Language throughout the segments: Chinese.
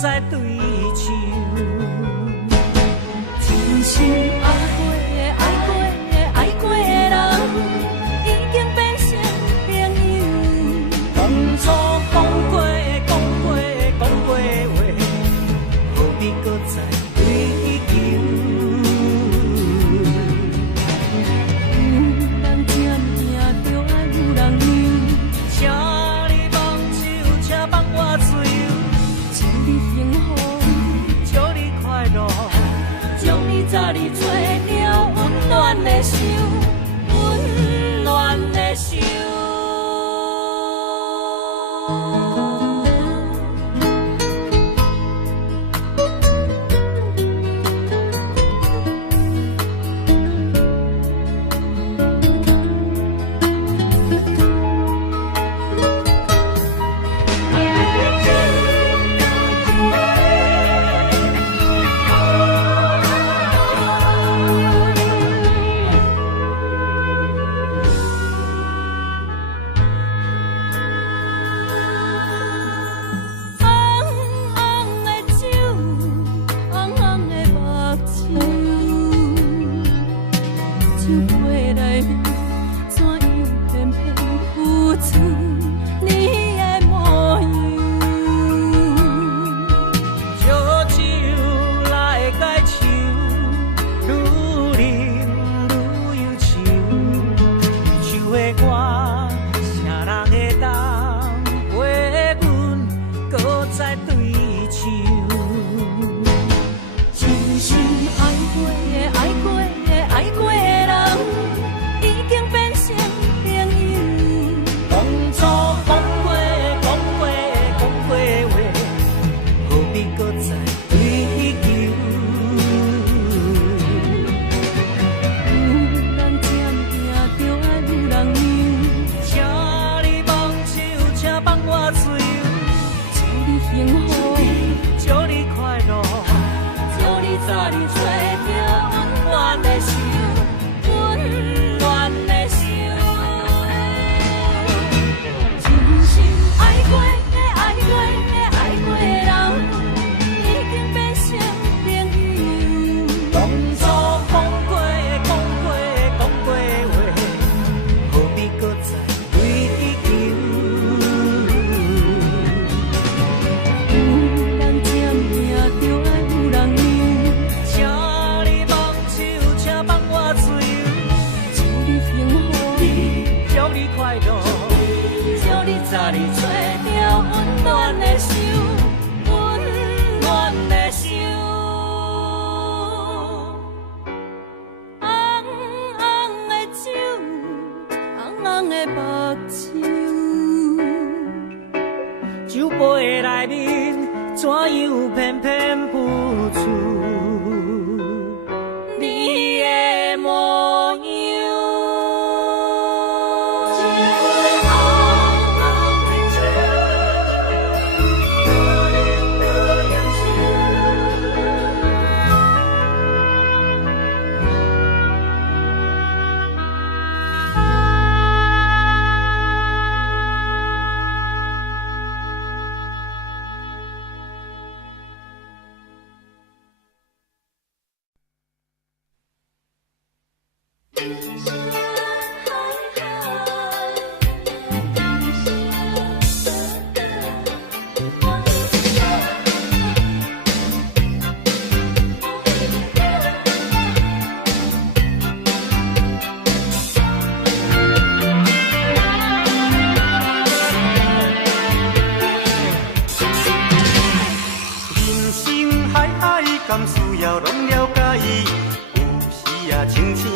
再追求。真心爱过的人，已经变成朋友。当初讲过话，何必搁再追求？有人正命就爱有人让，请你放手，请放我自由，祝你幸福，祝你快乐，祝你早日找到温暖的手，温暖的手。酒杯内面怎样偏偏浮出你的模样？敢需要拢了解，有时啊清醒，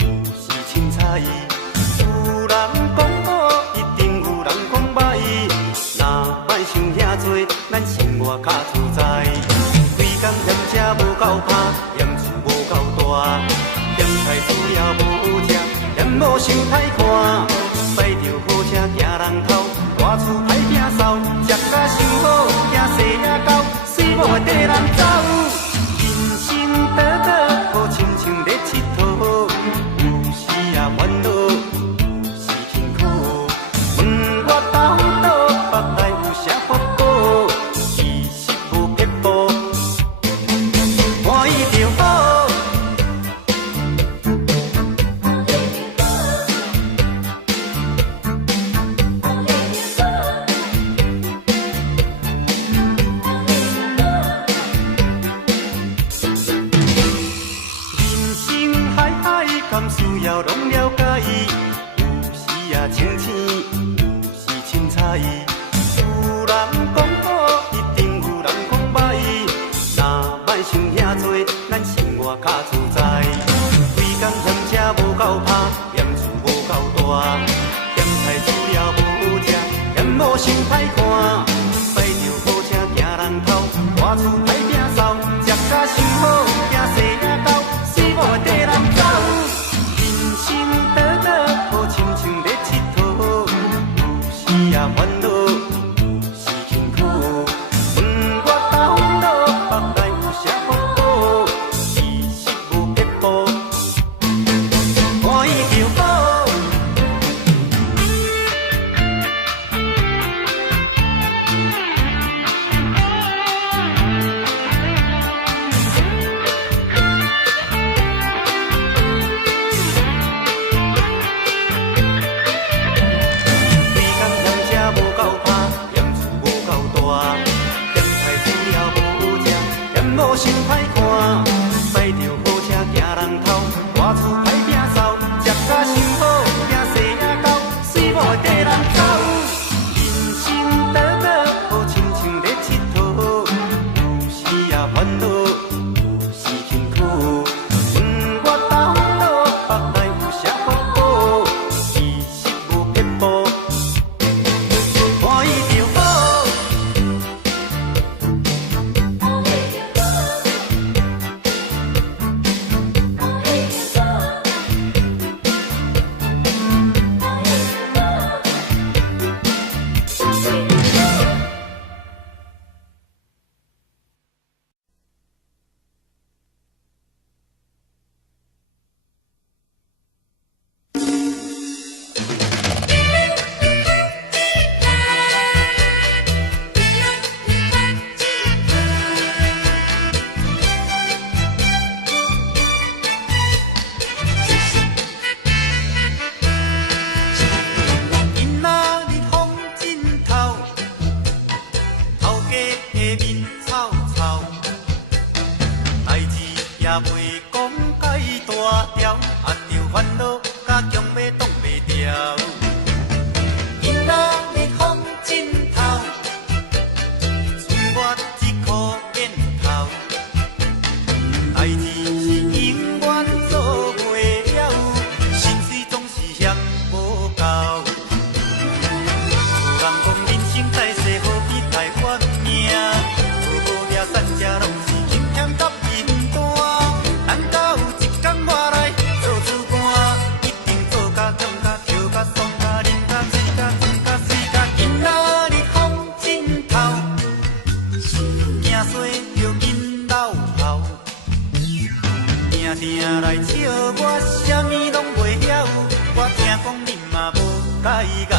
有时凊彩。有人讲好，一定有人讲歹。若莫想遐多，咱生活较自在。规工嫌车无够拍，嫌厝无够大，嫌菜煮了无好食，嫌某想歹看。驶着好车行人头，大厝歹摒扫，食甲伤好，惊细仔狗，水某会跟人走。倒倒好亲像咧佚佗，有时啊烦恼，有时辛苦。问我斗倒腹内有啥法宝？其实无看，驶着好车行人头，外厝歹摒扫，食甲伤好，惊细仔狗，死某会跟人走。人生短短，好亲像咧佚佗，有时也烦恼，有时辛苦。问我到老，腹内有啥福报？其实无撇步，欢喜求好。无想歹看，驶着好车行人头，外厝歹摒扫，食甲伤好，惊细仔狗，死某会跟人走。人生短短，好亲像咧佚佗，有时也烦恼，有时辛苦。问我到老，腹内有啥福报？其实无撇步，欢喜就好。也袂讲介大条，啊着烦恼甲强要挡袂牢。囡仔日风枕头，剩我一箍烟头。代志是永远做袂了，心水总是嫌无够。有人讲人生在世，何必太怨命？好掠散吃拢是金欠甲银单。咱甲有一天我来做主官，一定做甲中甲笑甲爽甲啉甲醉甲醉甲水甲囡仔日风枕头，惊衰着囡老头，定定来笑我啥物拢袂晓，我听讲恁嘛无介熬。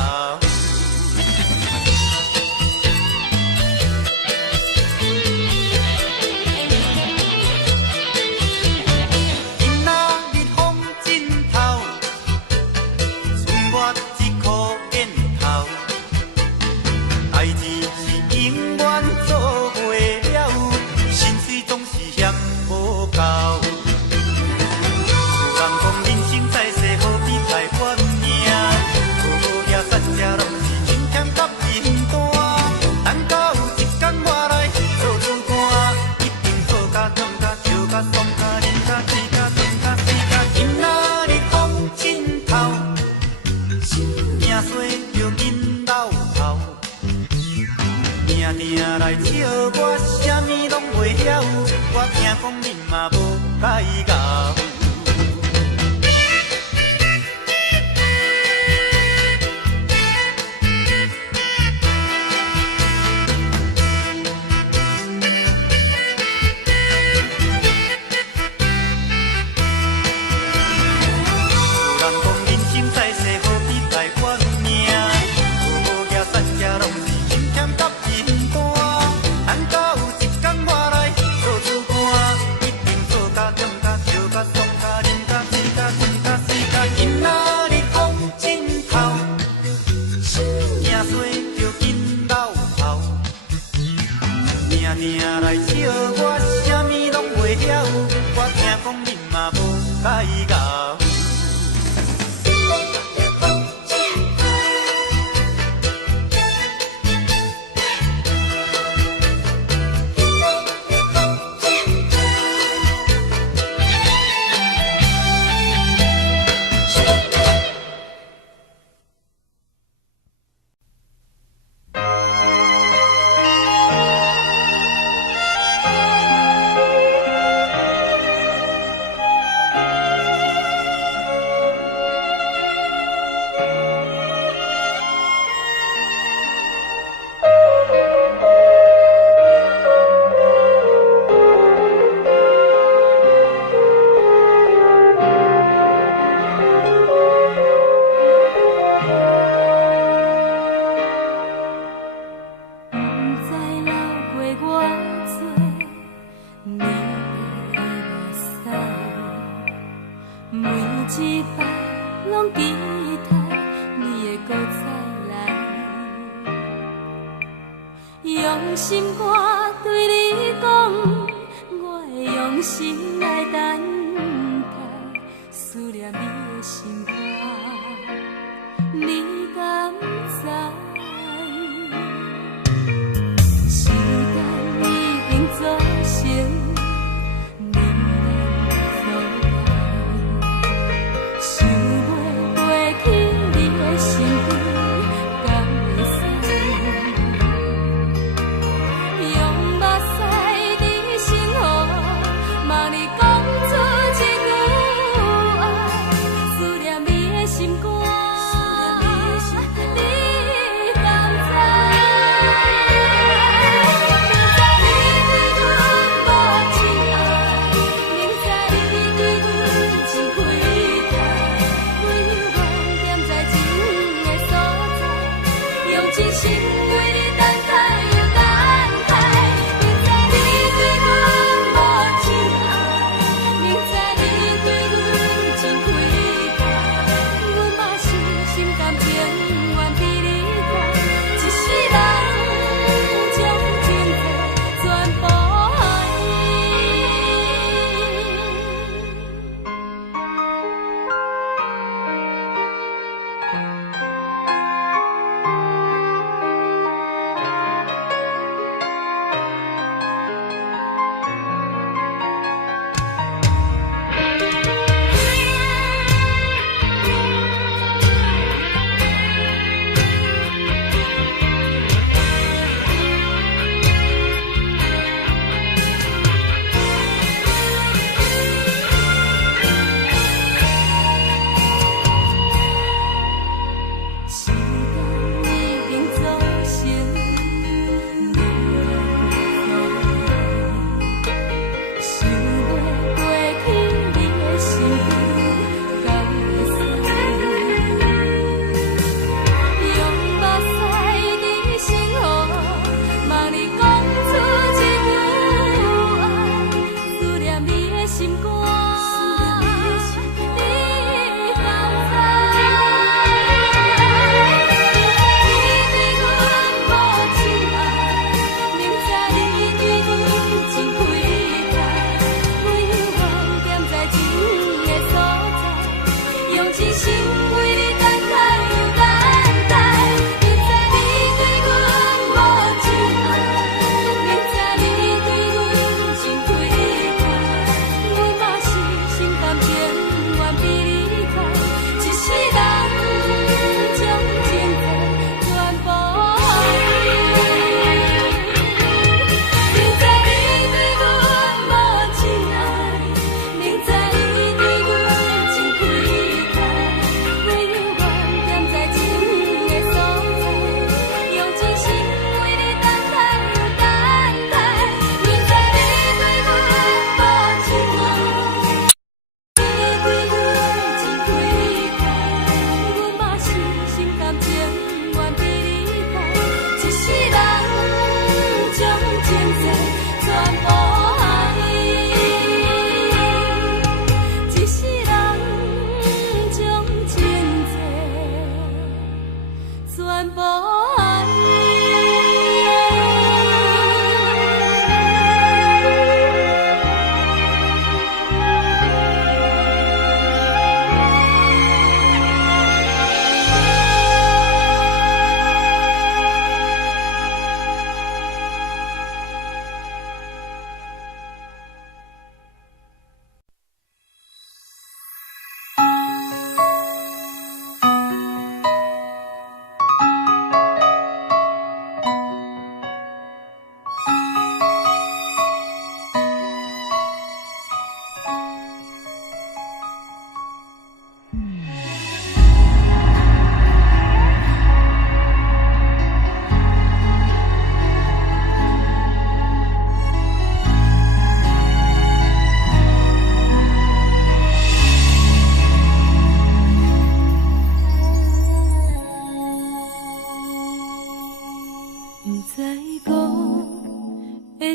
代志是永远做袂了，心水总是嫌无够。有人讲人生在世，何必太怨命？好掠散吃拢是金欠甲银单。咱甲有一天我来做主官，一定做甲中甲笑甲爽甲啉甲醉甲醉甲水甲囡仔日风枕头，惊衰着囡老头。定定来笑我啥物拢袂晓，我听讲恁嘛无介熬。有人讲人生在世，何必太怨命？好掠散吃拢是金欠甲银单。咱甲有一天我来做主官，一定做甲中甲笑甲爽甲啉甲醉甲醉甲水甲囡仔日风枕头，惊衰着囡老头。定定来笑我啥物拢袂晓，我听讲恁嘛无介熬。用心肝对你讲，我会用心来等待，思念你的心肝，你敢知？时间已经造成。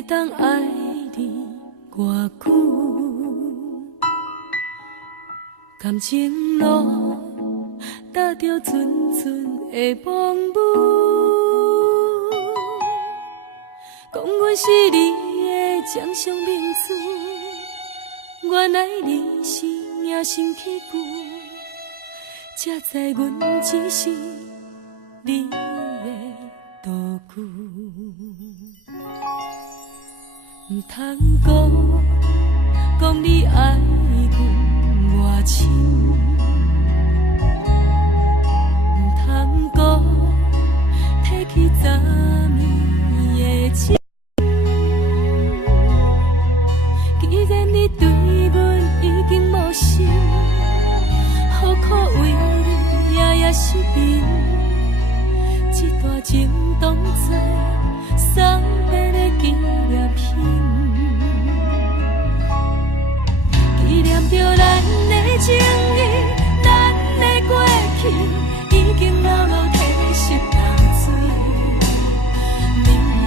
当爱你偌久，感情路踏着纯纯的梦舞，是你的掌上明珠，原来你是命生起句，才知阮只是你的道具。唔通讲你爱阮偌深，唔通讲提起昨暝的情。既然你对阮已经无心，何苦为你夜夜失眠？这段情当作送别的纪念品，纪念着咱的情谊，咱的过去已经牢牢褪色淡水。你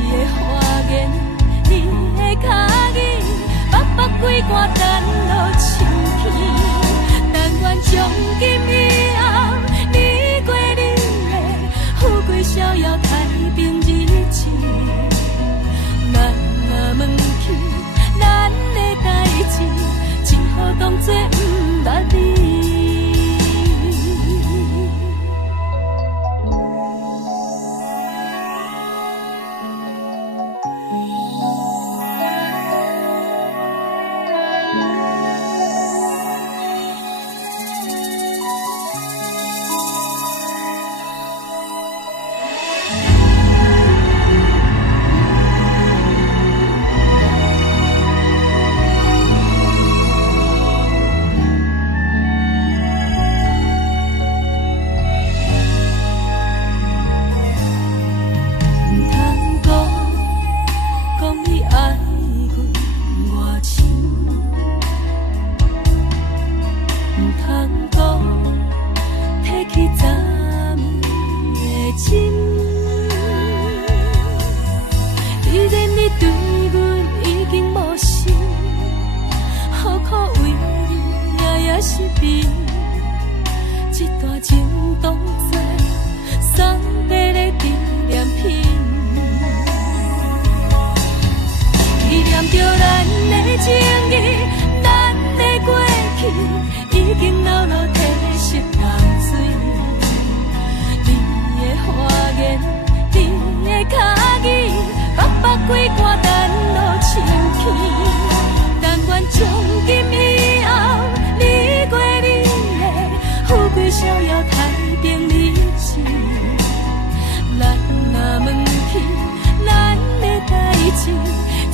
的花言，你的脚语，白白几挂等落深天。但愿从今以后，你过你的富贵逍遥太平日子。咱若问起咱的代志，只好当作不捌你。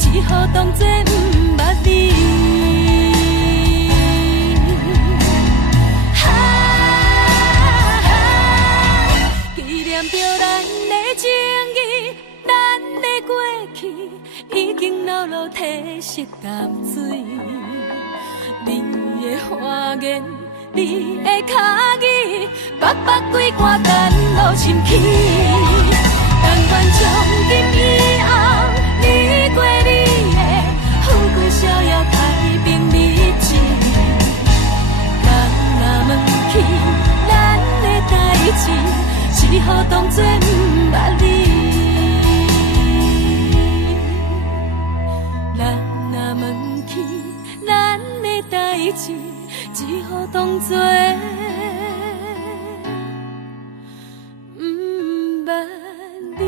只好当作不捌你。纪念着咱的情谊，咱的过去已经牢牢褪色淡水。你的花言，你的脚语，白白几挂等落深起。但愿从今以后，你过你的富贵逍遥太平日子。人若问起咱的代志，只好当作不捌你。人若问起咱的代志，只好当作不捌你。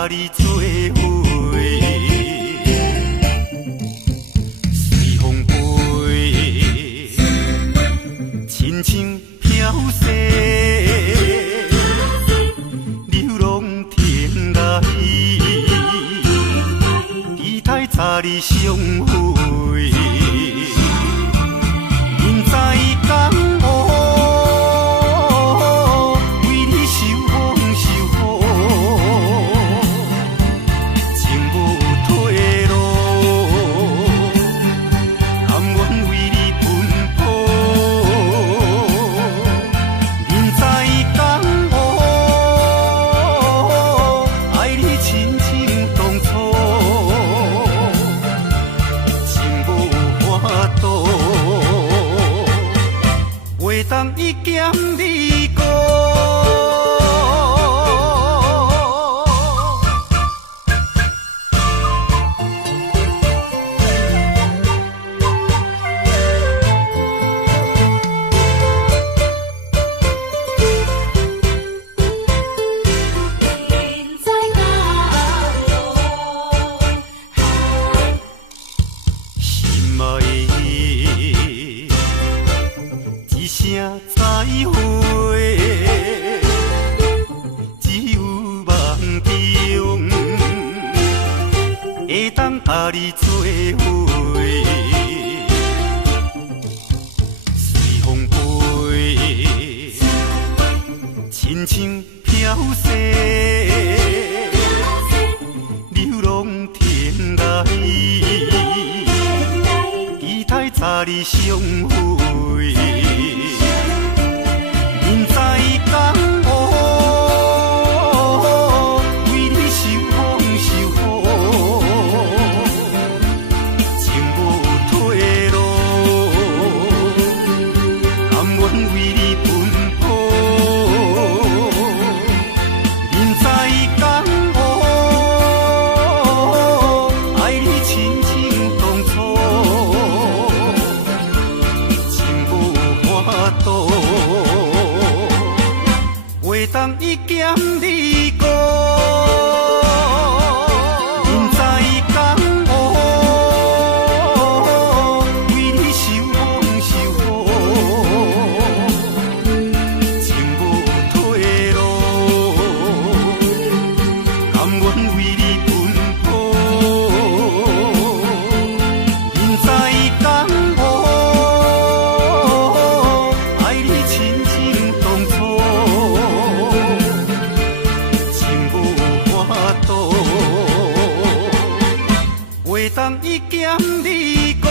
甲你做伙，随风飞，亲像飘逝，流浪天涯，期待早日相会，人在江湖。当伊咸你过，心爱的一声再会，只有梦中会当甲你做伙，随风飞，亲像飘逝，流浪天涯，期待早日相会。人在江湖，为你受风受雨，情无退路，甘愿为你奔波。人在江湖，爱你亲像当初，情无法度。袂当伊咸你过，人在江湖，为你受风受雨，情无退路，甘愿为你奔波。人在江湖，爱你亲像当初。袂当伊咸你过。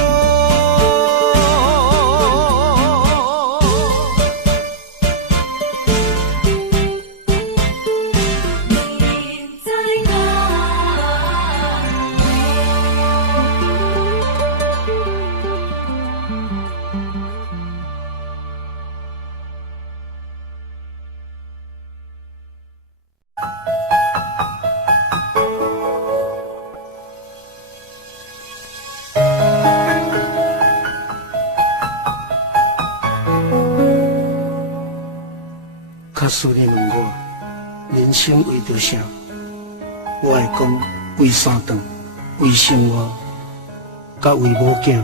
假使你问我人生为着啥，我会讲为三顿，为生活，甲为某囝。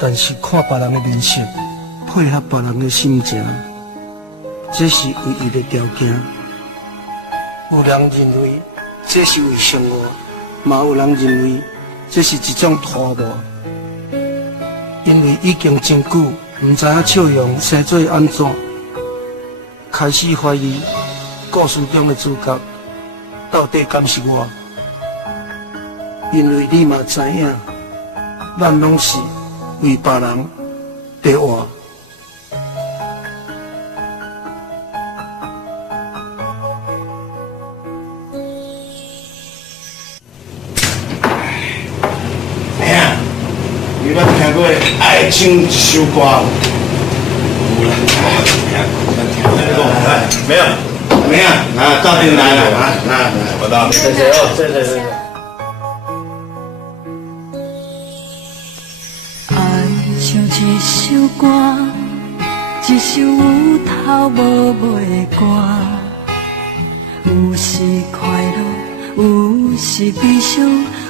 但是看别人的面色，配合别人的心情，这是唯一的条件。有人认为这是为生活，嘛有人认为这是一种拖磨。因为已经真久，唔知影笑容生做安怎。开始怀疑故事中的主角到底敢是我，因为你嘛知影，咱拢是为别人在活。哎，你捌听过爱情一首歌无？有啦，没有，没有啊，到底来了啊？我到，谢谢哦，谢谢。爱像一首歌，一首有头无尾的歌，有时快乐，有时悲伤，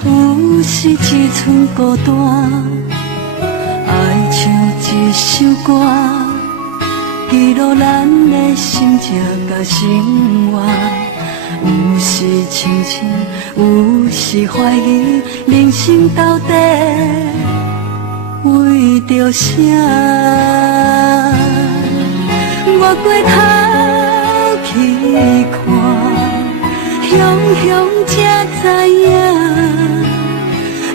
有时只剩孤单。爱唱一首歌，记录咱的心情甲生活。有时清醒，有时怀疑，人生到底为着啥？我过头去看，雄雄才知影，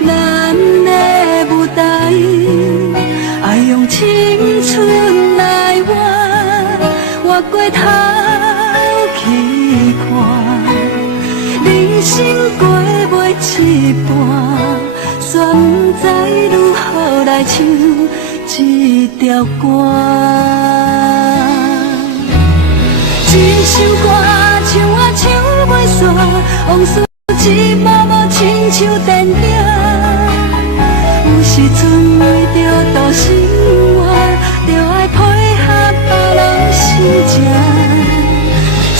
咱的舞台爱用青春来换。我过头去看，人生过袂一半，却不知如何来唱这条歌。一首歌唱啊唱袂煞，往事一幕幕亲像电影。有时阵为着度生活，着爱配合别人心情。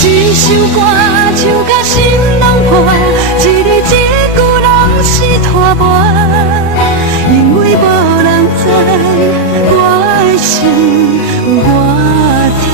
一首歌唱甲心拢破，一字一句拢是拖磨。因为无人知我的心，我听。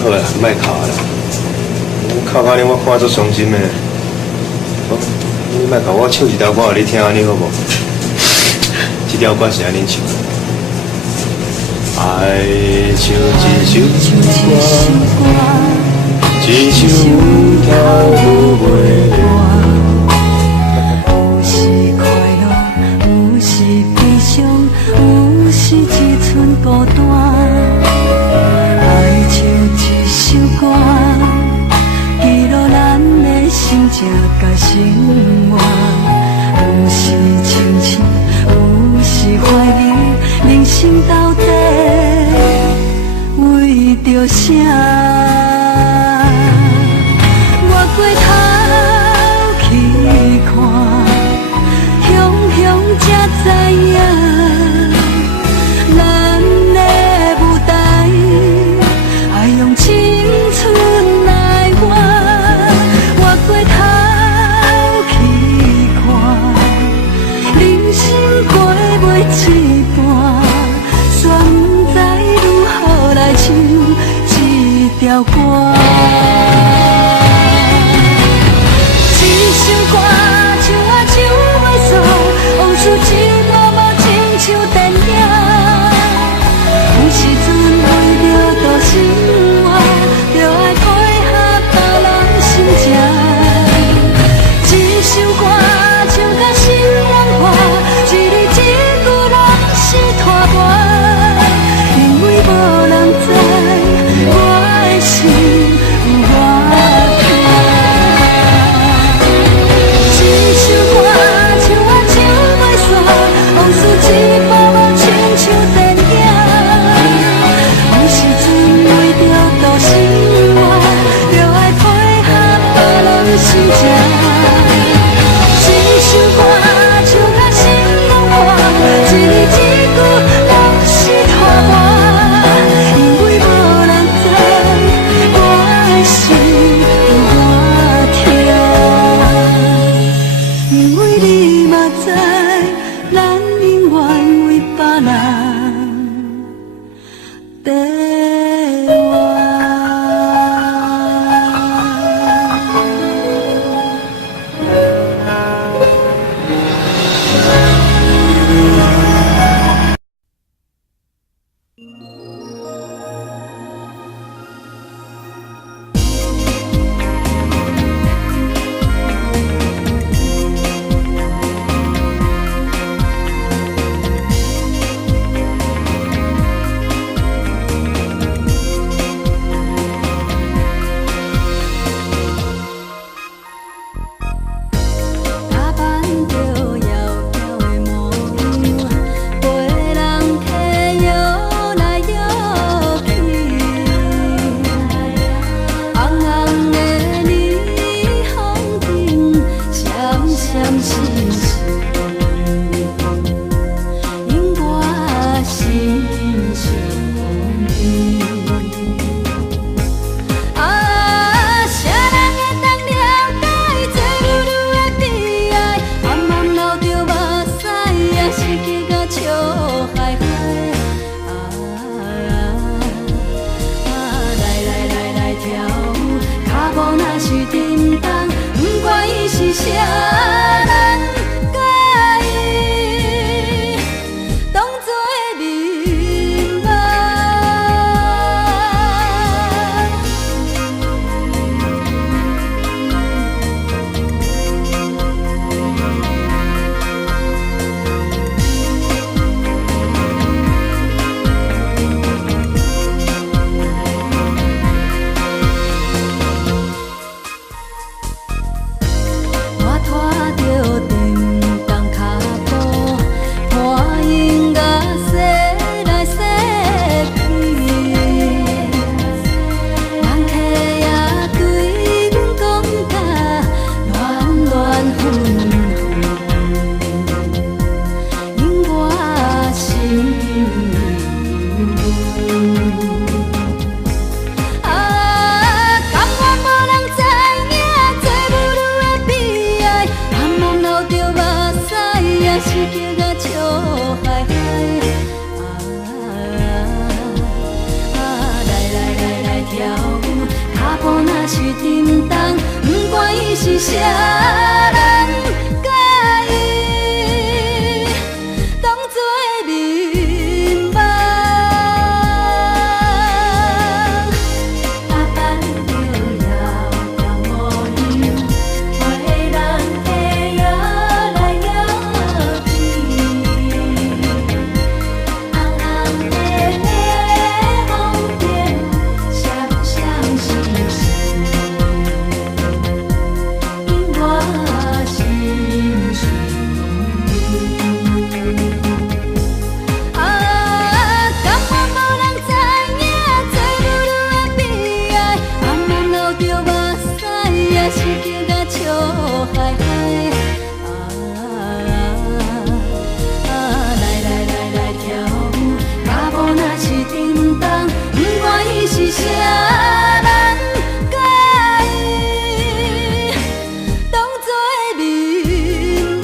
好啦，莫哭啦！哭到你我看足伤心的。好，你莫甲我唱一条歌互你听，安尼好无？这条歌是安尼唱：爱唱一首歌，一首跳舞袂断。有时快乐，有时悲伤，有时只剩孤单。首歌记录咱的心情甲生活，有时清醒，有时怀疑，人生到底为着啥？我过头去看，雄雄才知影，咱的舞台爱用青春来换。我过头去看，人生过袂一半，却不知如何来唱这条歌。一首歌唱啊唱袂煞，往事一幕幕亲像电影。有时阵为着度生活，着爱配合别人心情。一首歌唱甲心拢破，一字一句拢是拖磨。因为无人知我的心，我听。一首歌唱啊唱袂煞，往事一幕幕亲像电影。有时阵为着度生活，着爱配合别人心情。一首歌唱甲心拢破，一字一句拢是拖磨。因为无人知我的心，我听。因为你嘛知，咱永远为别人在活。是沉重，不管伊是啥人，甲伊当作面目。打扮着摇摇无影，陪人客摇来摇去。红红黑黑风景，闪闪烁烁，引我心事。甘愿无人知影，做女女的悲哀，暗暗流着目屎，也是惊甲笑嗨嗨。来跳舞，脚步若是沉重，不管伊是啥人，甲伊当作面目。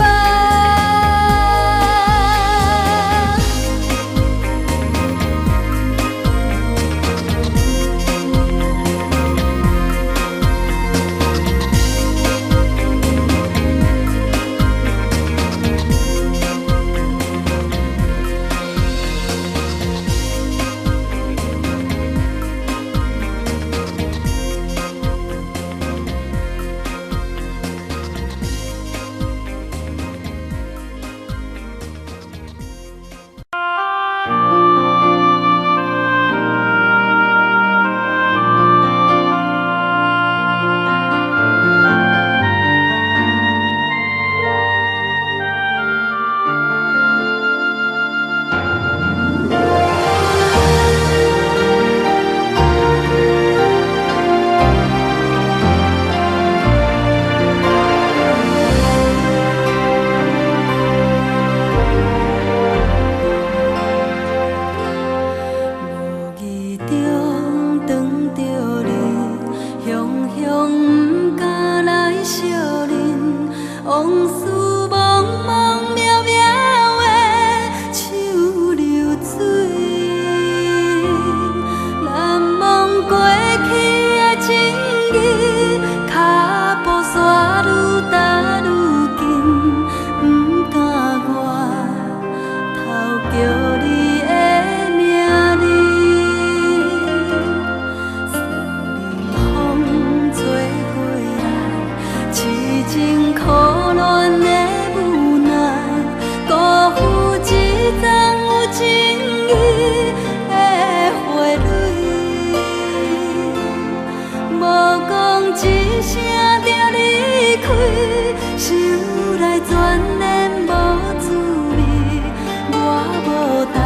无意中当着你，雄雄不敢来惜认，往事茫茫渺渺的手流水，难忘过去的情谊，脚步煞愈踏愈近，不敢我头叫你的名字。风吹过来，痴情可恋的无奈，辜负一桩有情义的花蕊。无讲一声就离开，想来全然无滋味。我无答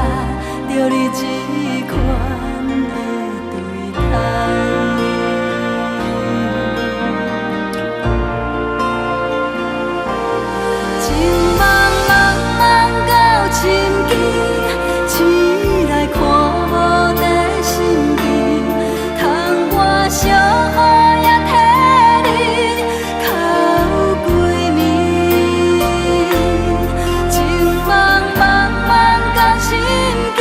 着你这款的对待。情茫茫茫到深枝，醒来看无在心间，窗外小雨也替你哭几暝。情茫茫茫到深枝，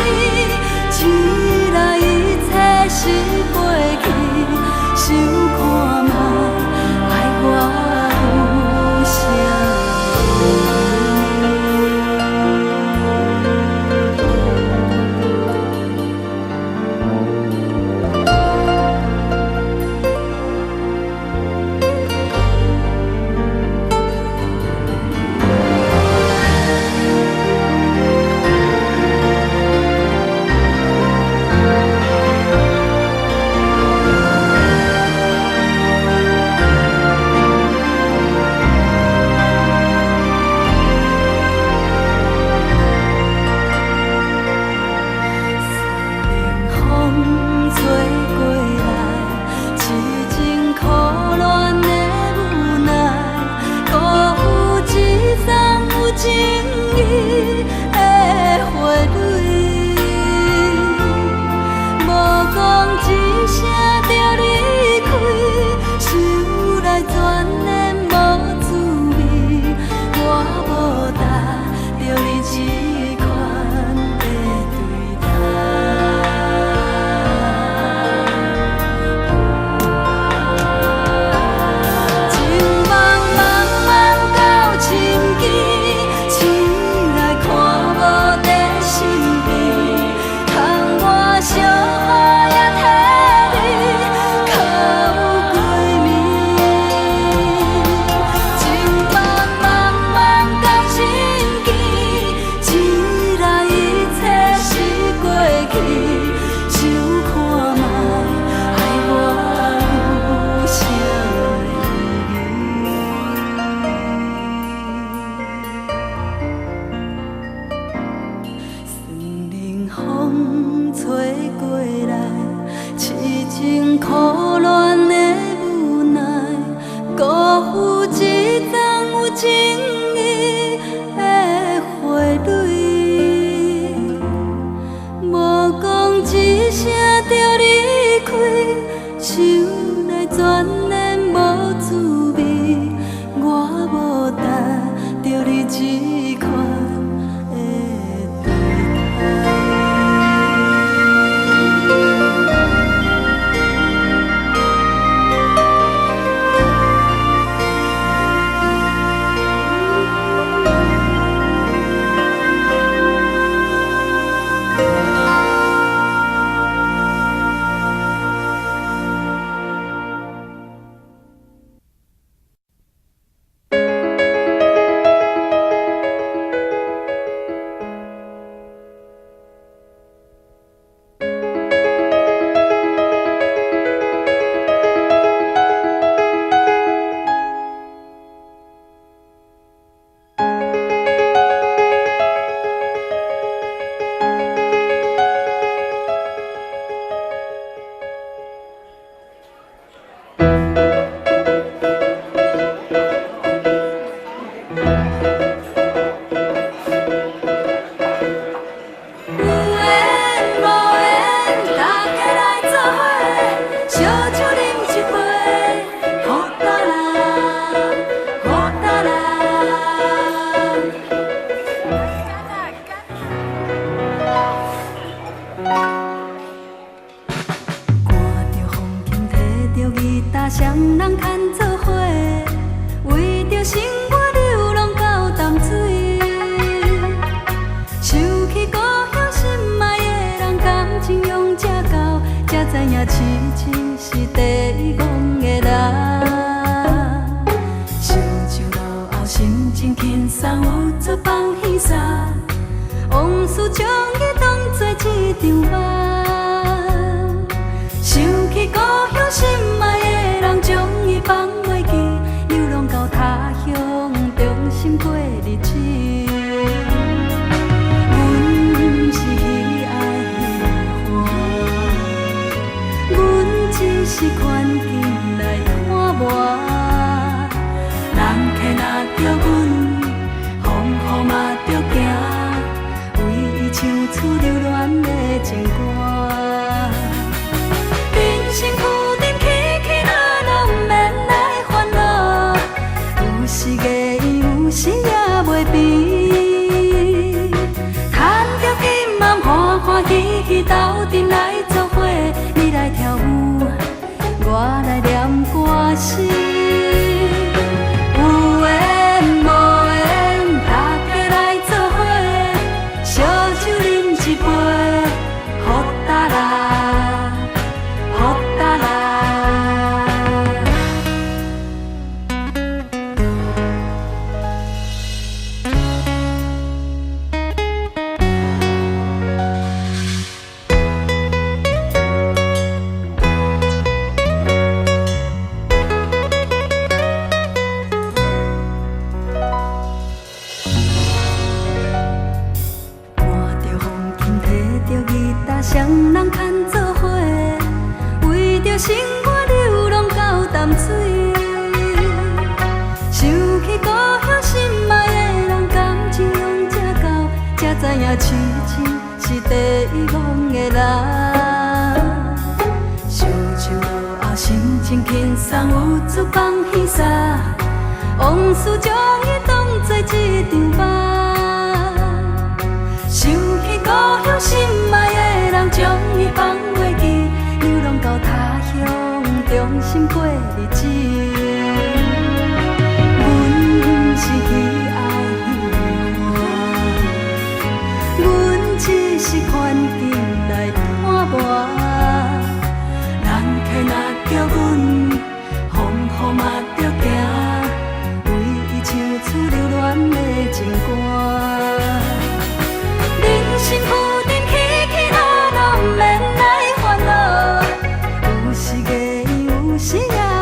搭双人牵做伙，为着生活流浪到淡水。想起故乡心爱的人，感情用这厚，才知影痴痴是地戆的人。想想老后心情轻松，有出放稀散，往事将伊当作一场梦。想起故乡心爱的人，将伊放袂记，流浪到他乡，衷心过日子。阮是喜爱的花，阮只是看见来看磨。人客若着阮，风雨嘛着行，为伊唱出留恋的情歌。人生浮沉起起落落，毋免来烦恼，有时月圆，有时也袂变。赚着金嘛，欢欢喜喜斗阵来作伙，你来跳舞，我来念歌词。有缘无缘，大家来做伙，烧酒饮一杯，好达啦，好达啦。看着风琴，摕着吉他，双人牵做伙，为着生活流浪到淡水。想起故乡心爱的人，感情用这厚，才知影痴痴是地戆的人。想想老后心情轻松，有出放稀散，往事将伊当作一场梦。想起故乡心爱的人，将伊放袂记，流浪到他乡，衷心过日子。阮是喜爱的花，阮只是看见来看磨。人客若着阮，风雨嘛着行，为伊唱出留恋的情歌。人生浮沉起起落落，毋免来烦恼，有时月圆，有时也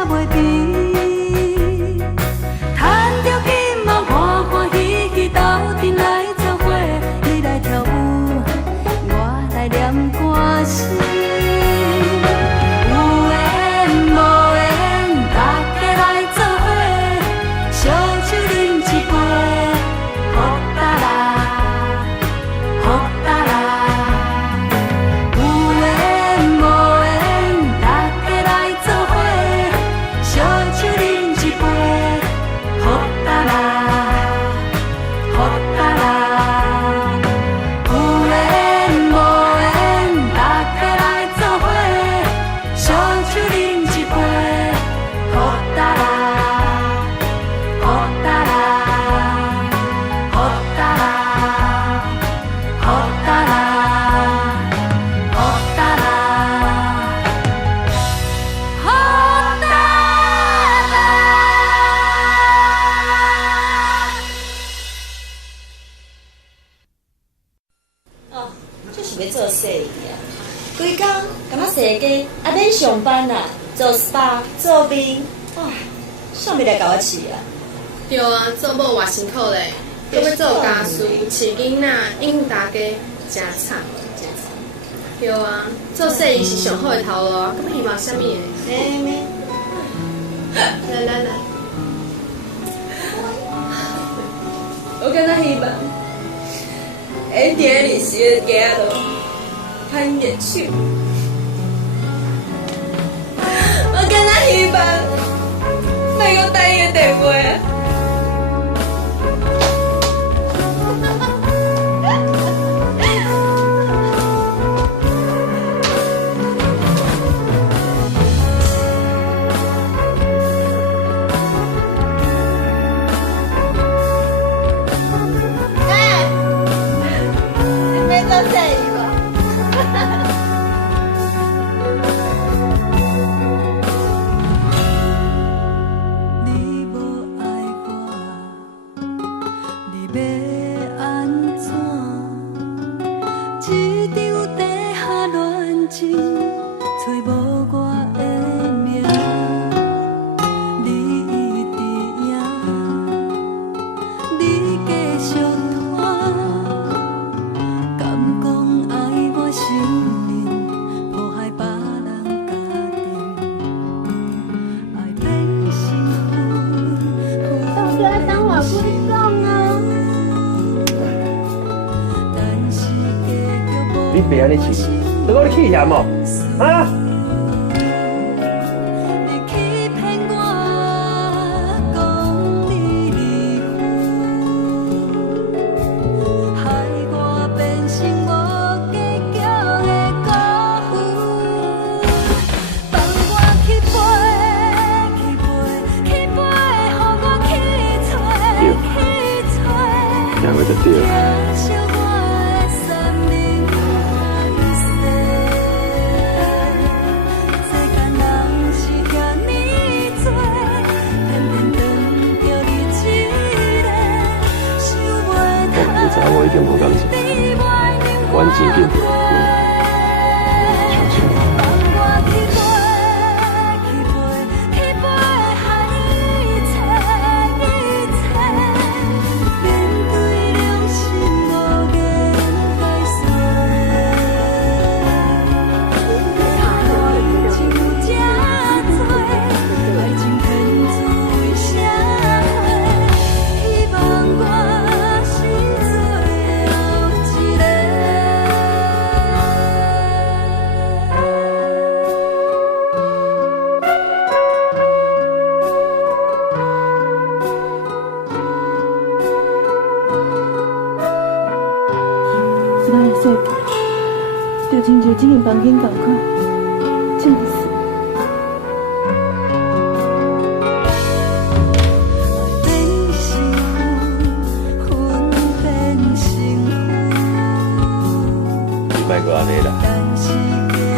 袂变。赚着金嘛，欢欢喜喜斗阵来作伙，你来跳舞，我来念歌词。有缘无缘，大家来做伙，烧酒饮一杯，好达啦，好达啦。有缘无缘，大家来做伙，烧酒饮一杯，好达啦，好达啦。有缘无缘，大家来做伙，烧酒饮一杯，好达啦，好达啦，好达啦，好达啦，好达啦，好达啦。哦，这是要做生意啊！规工干那踅街，啊免上班啦，做 SPA 做面，哇，啥物来甲我饲啊？对啊，做某偌辛苦咧，搁要做家事、饲囡仔、应付大家，真惨，真惨。对啊，做生意是上好的头路啊，咁希望啥物的？咩？来，我敢若希望，会伫咧日时的街度拍热手。我敢若希望，能够打伊的电话。你别安尼气，你讲你气嫌哦，啊？就对了。你知我一定无感情，阮真紧就会分，像像。就亲像这间房间同款，真是。你莫阁安尼啦，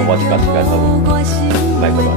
我一工时间好，莫阁乱。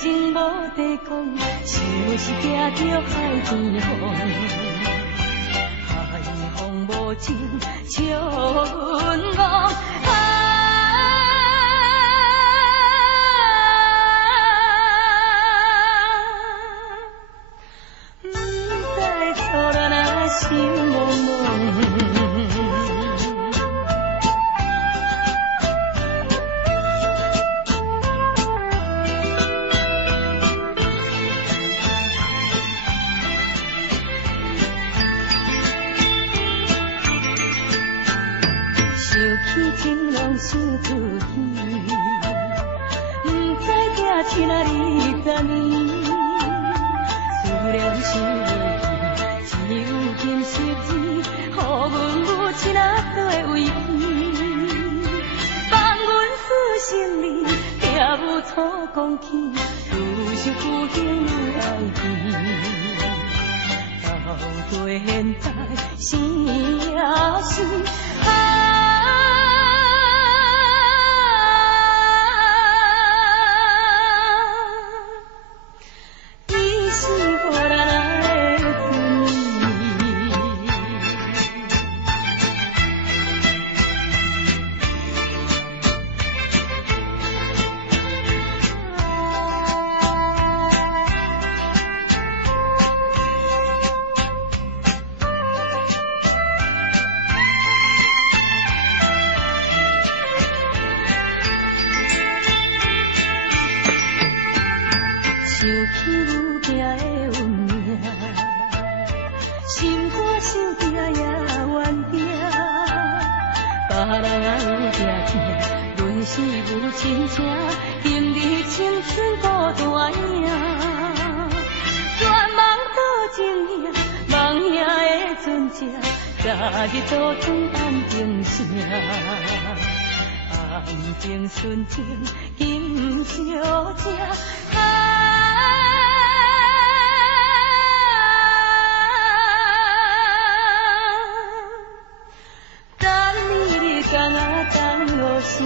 情无地讲，想是惊着海边风，海风无情笑阮憨。不知错乱啊，心茫茫。情拢想出去，不知惊去哪里十年，思念想袂去，只有今昔日，予阮母亲啊做为妻，放阮死心里，也无错讲起，愈想愈恨愈爱见，到底现在生也是假日都装安静声，安静纯情今小姐。等你讲啊，等落声。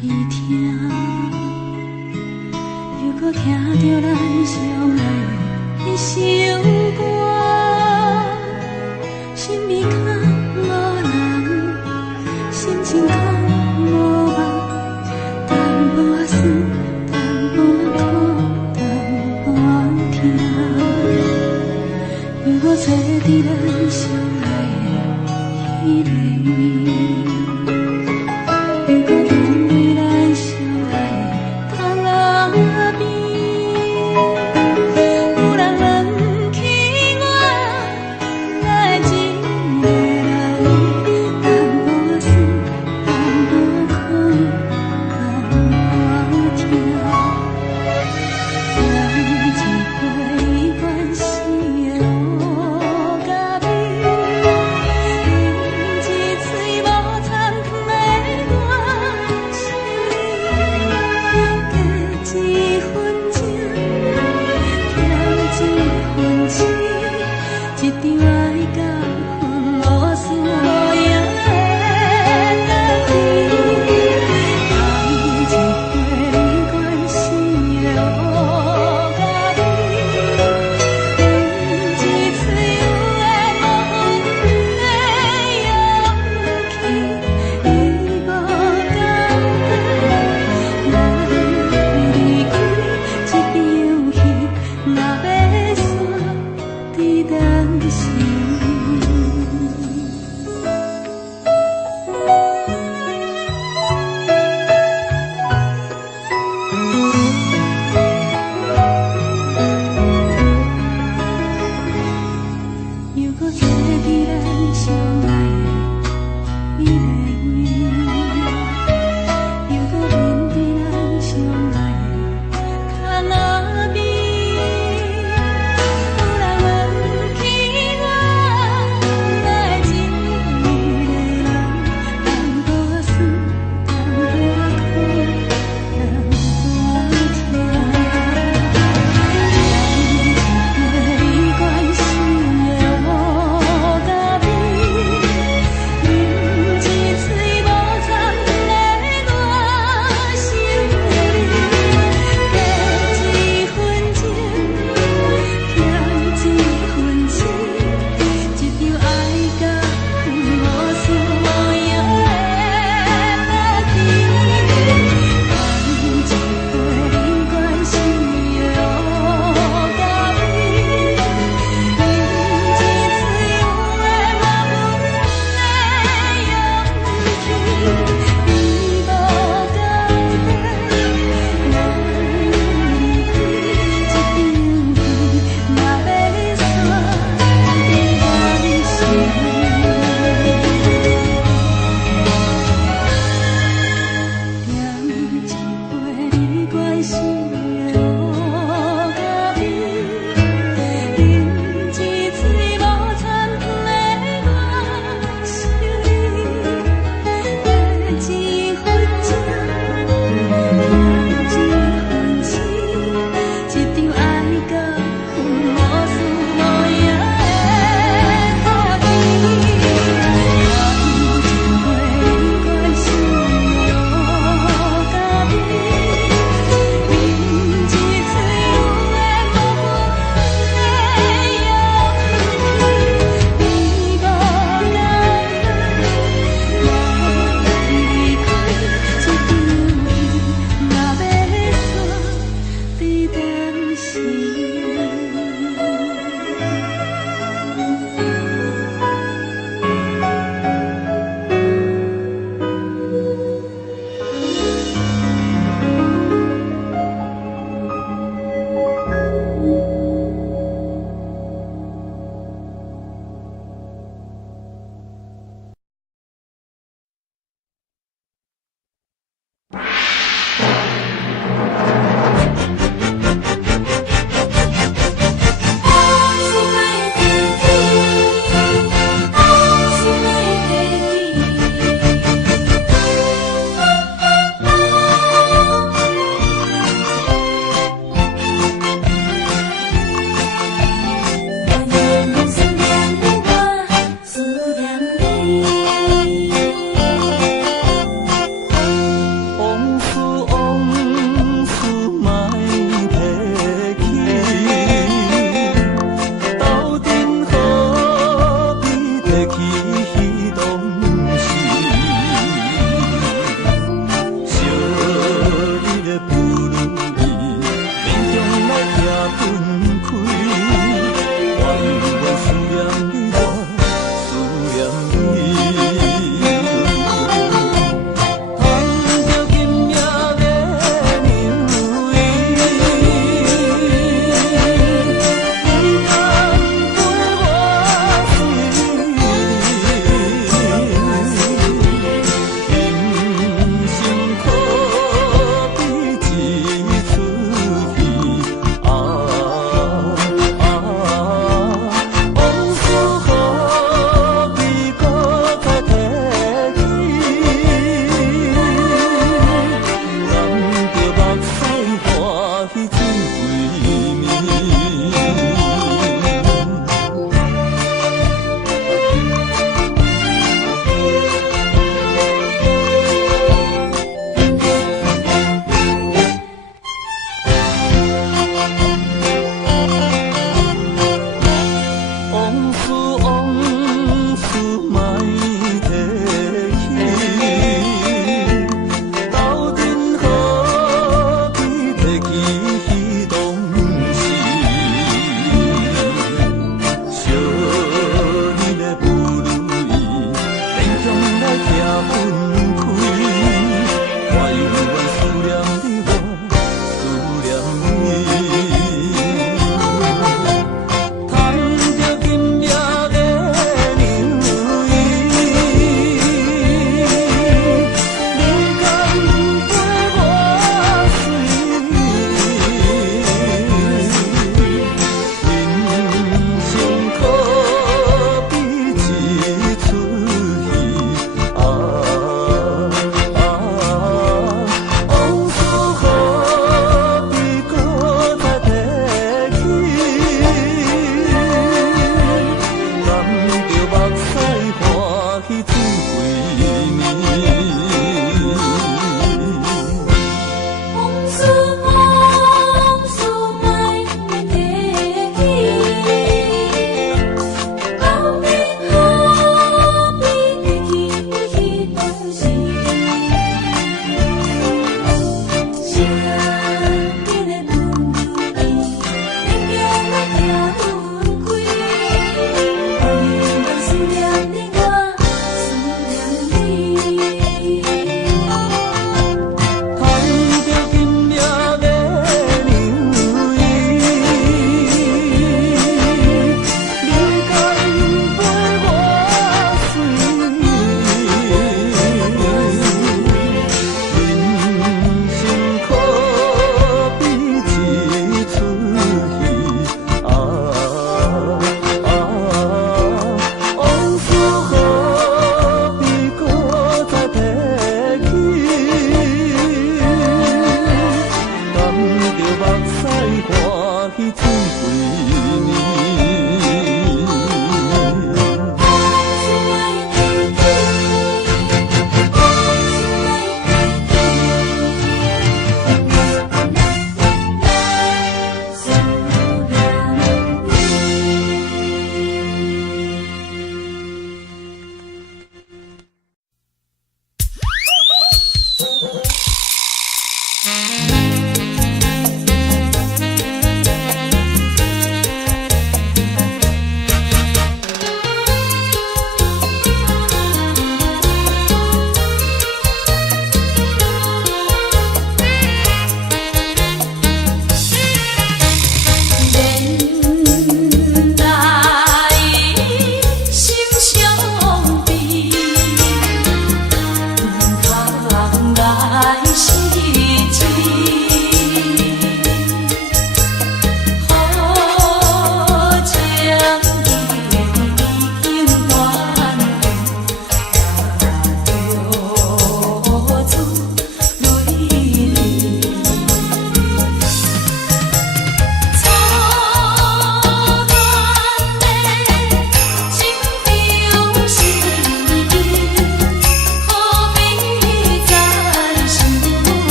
悲痛，又搁听着咱相爱的迄首歌，心味较无人，心情较无梦，淡薄仔思，淡薄仔苦，淡薄仔痛，又搁找伫咱相爱的迄个位。又搁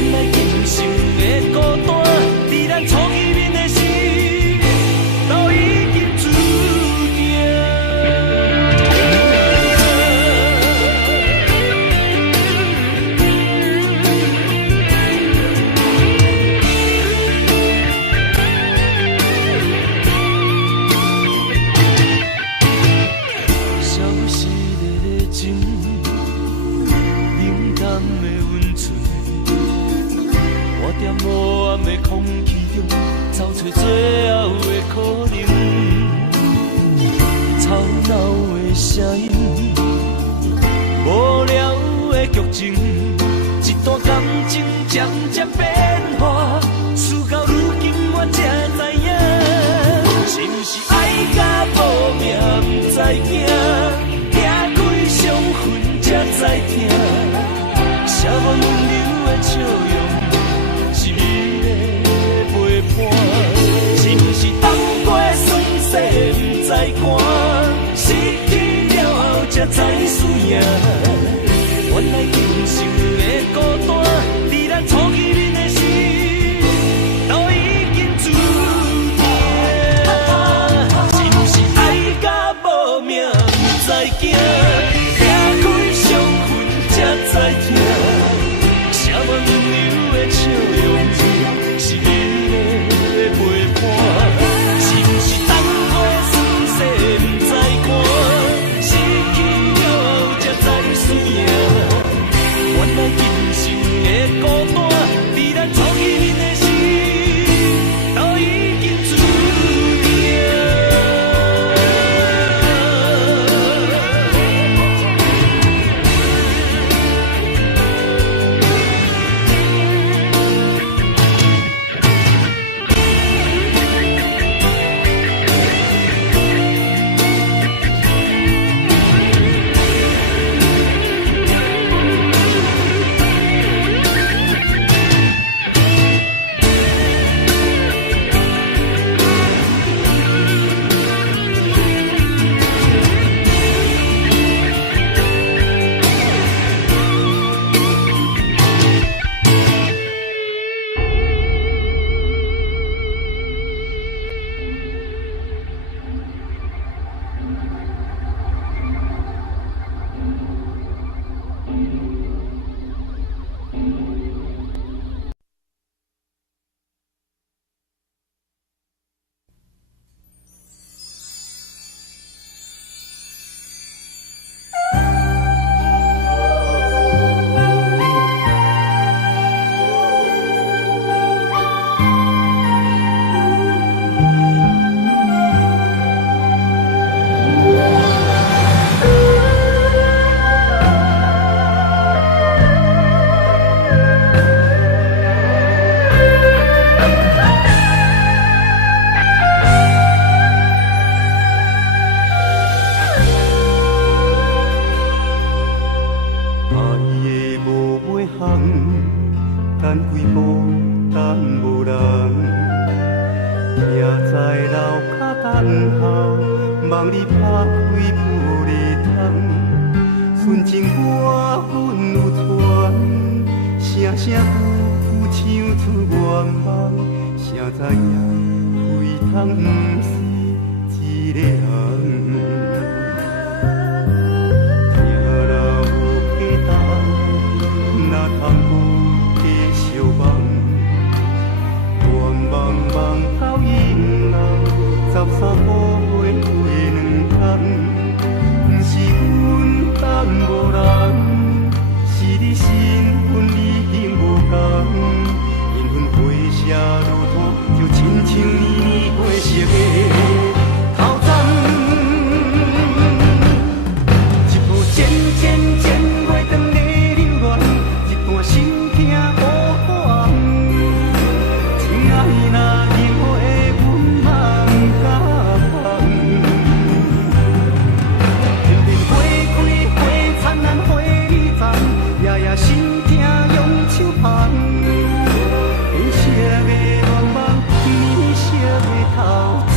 原来人生的孤单，在咱初见找最后的可能。吵闹的声音，无聊的剧情，一段感情渐渐变化，事到如今我才知影，是不是爱甲无命不知惊，行开伤痕才知疼，写无温柔的笑容，是美的陪伴，是不是当过酸涩不知寒，失去了后才知输赢，原来今生的孤单，伫咱初见面的时，都已经注定。是不是爱甲无命不知惊，行开伤痕才知疼，写满温柔的笑容，是美的陪伴。是不是当过酸涩不知寒，失去了后才知输赢，原来今生的孤单，伫咱初见面的时，都已经注定。等几步等无人，徛在楼骹等候，望你拍开玻璃窗。纯情歌阮有传，声声句句唱出愿望，谁知影开通不是一个人。梦到以后，13步回2天，不是阮等无人，是你身份已经无同，缘分回写如土，就亲像年年过熟的头鬃。一步渐渐渐月长的流乱，一段心痛无断。亲爱那年花阮梦甲放，偏偏花开花灿烂花里丛，夜夜心痛用手捧。天色的乱梦，年色的头鬃。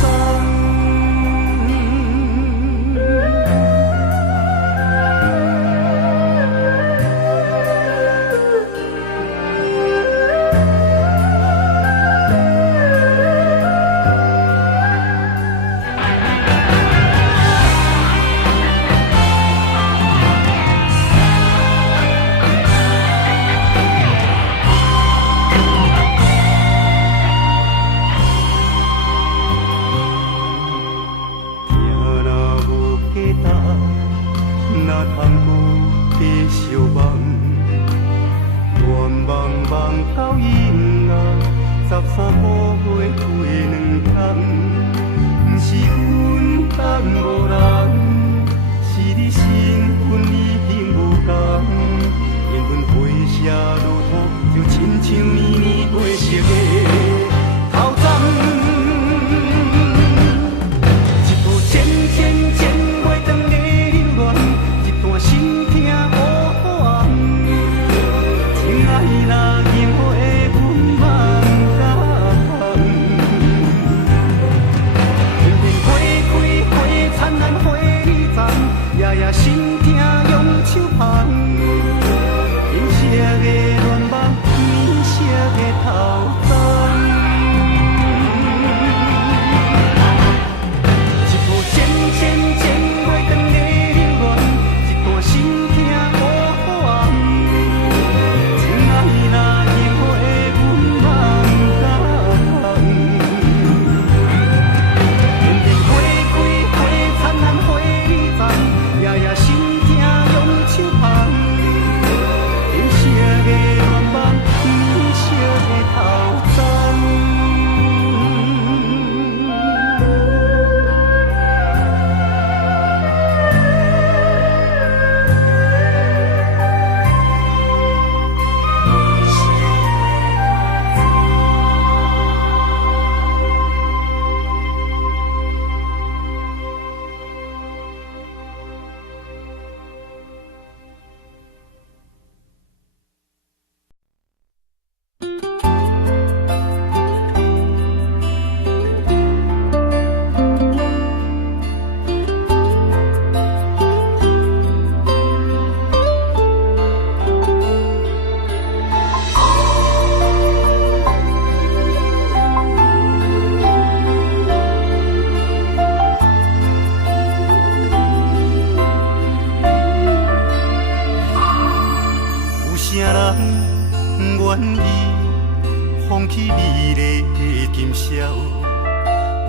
哪通有继续梦？愿望梦到以后，13步回2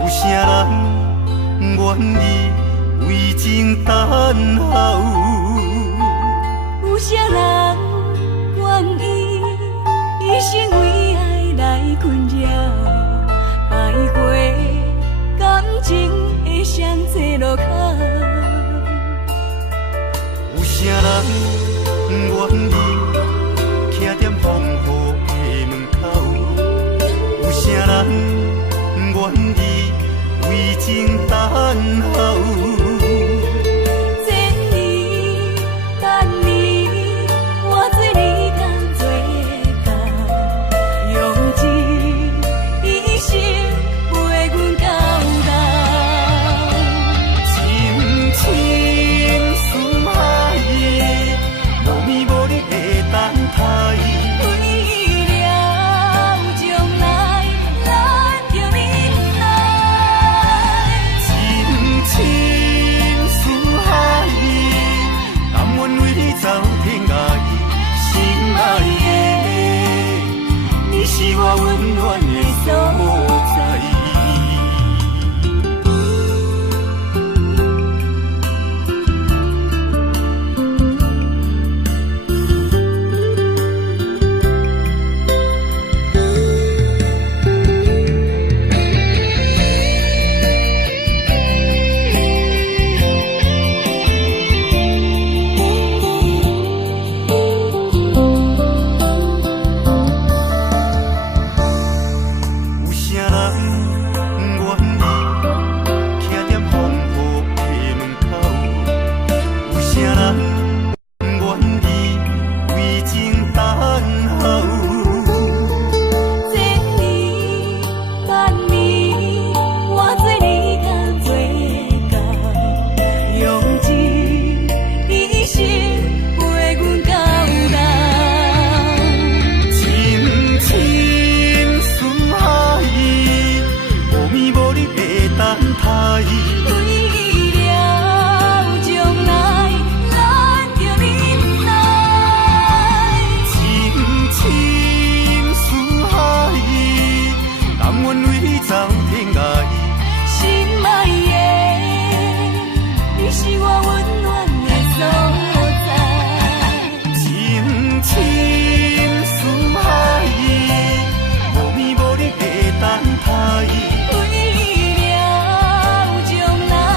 有啥人愿意为情等候？有啥人愿意一生为爱来困扰？徘徊感情的上济路口。有啥人愿意徛在风雨的门口？有啥人愿意为情等候？我温暖的所在。为了将来。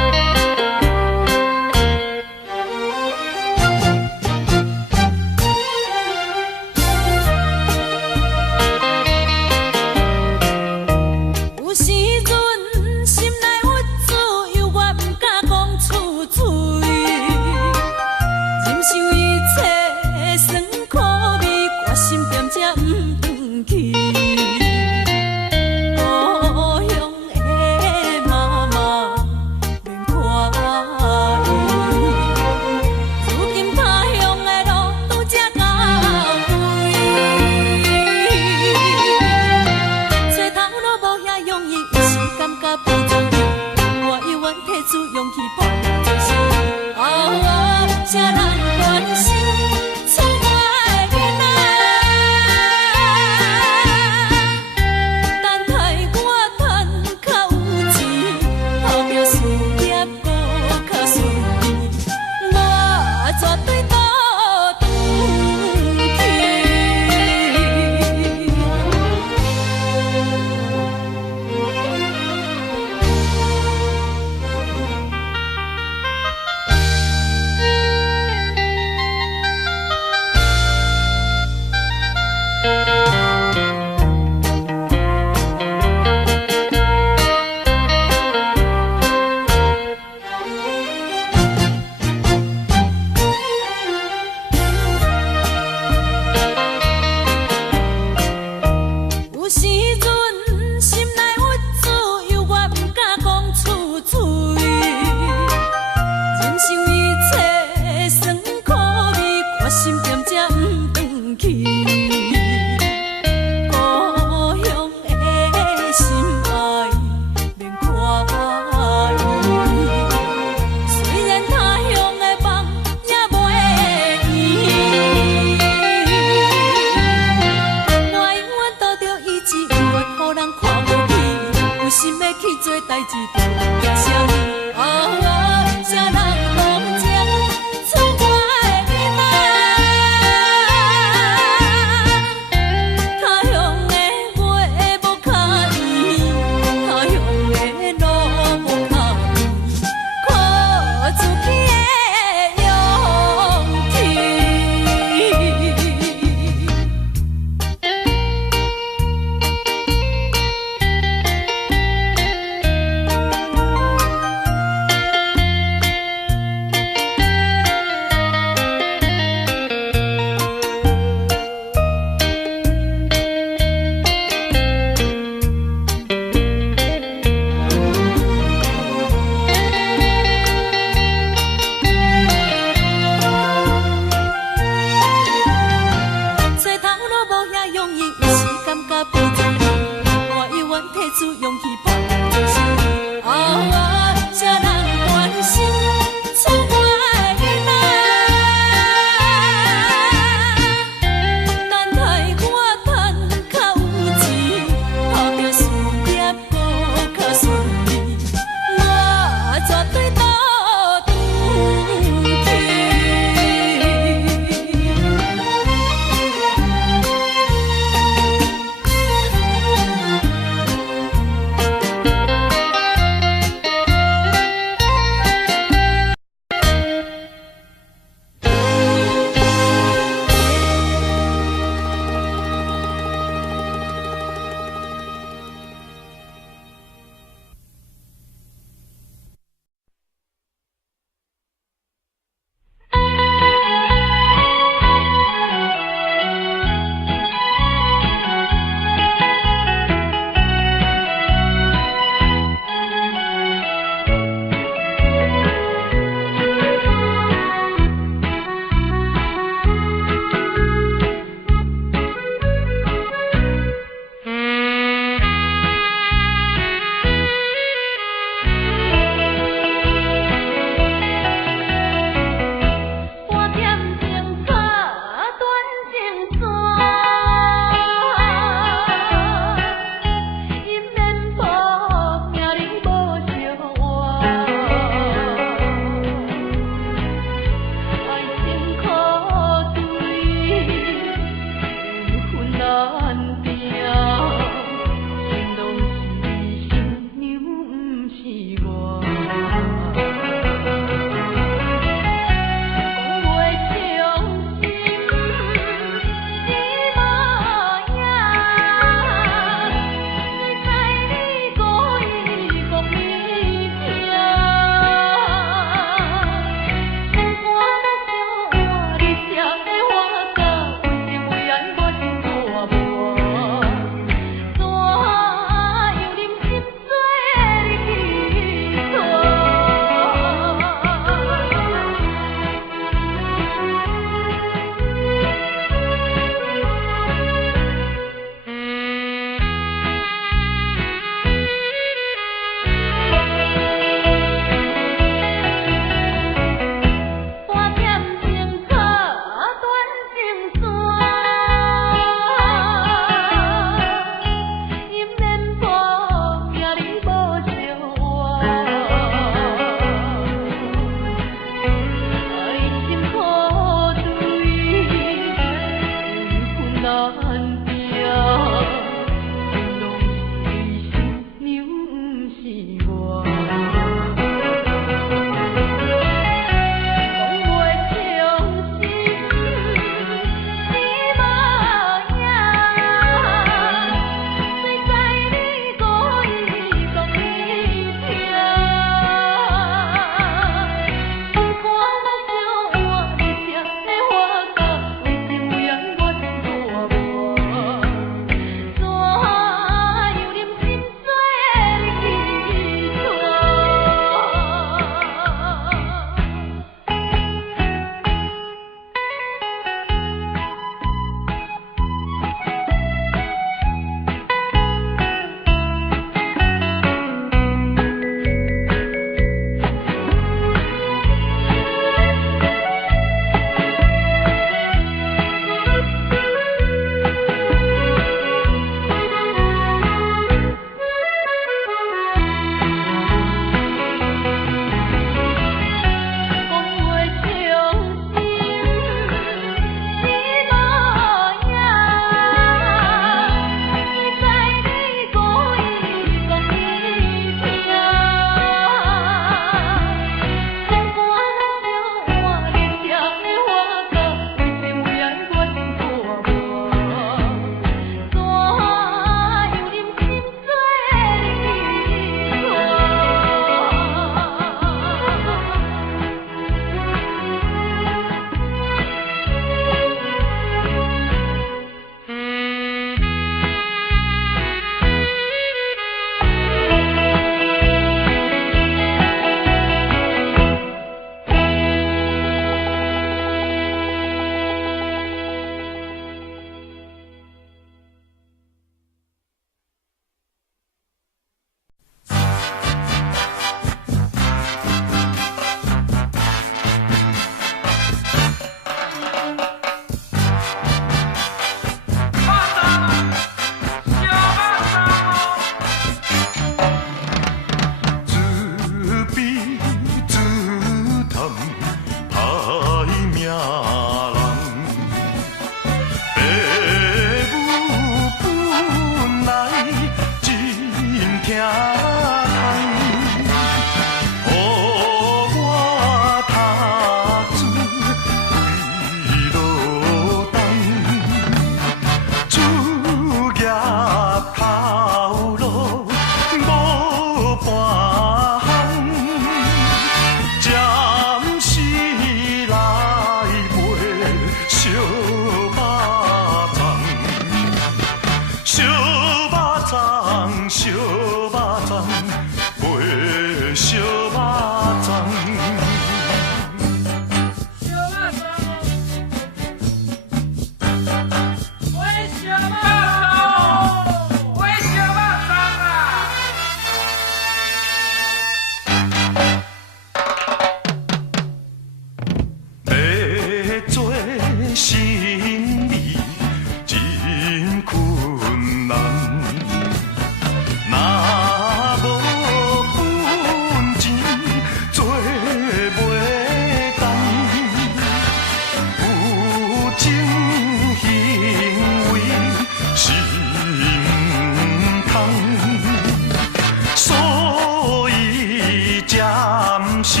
暂时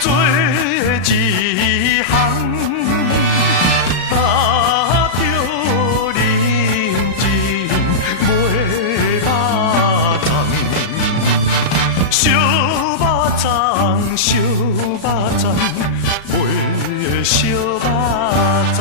做一项，打着认真卖肉粽，烧肉粽，烧肉粽，卖烧肉粽。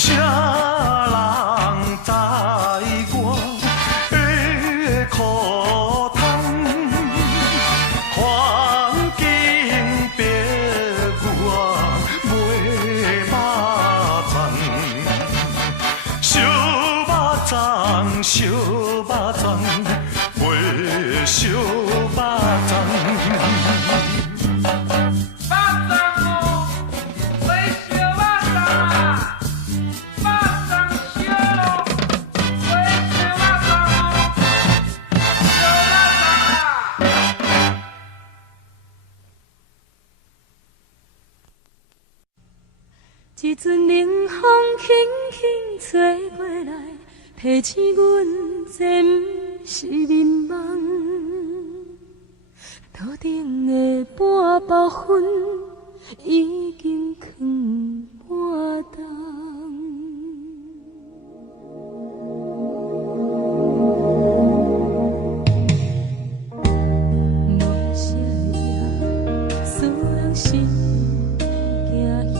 烧肉粽，卖烧肉一阵冷风轻轻吹过来，提醒阮这不是眠梦。头顶的半包云已经藏半冬。无啥夜，使人心惊吓。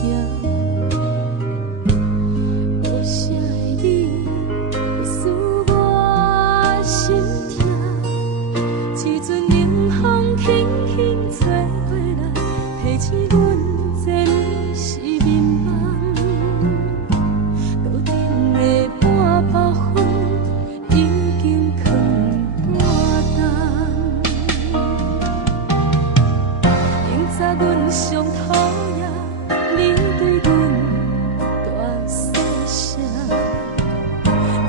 无啥你，使我心痛。一阵冷风轻轻吹过来，提醒阮这不是眠梦。头顶的半包云已经藏半冬。明早阮上讨厌，你对阮大细声。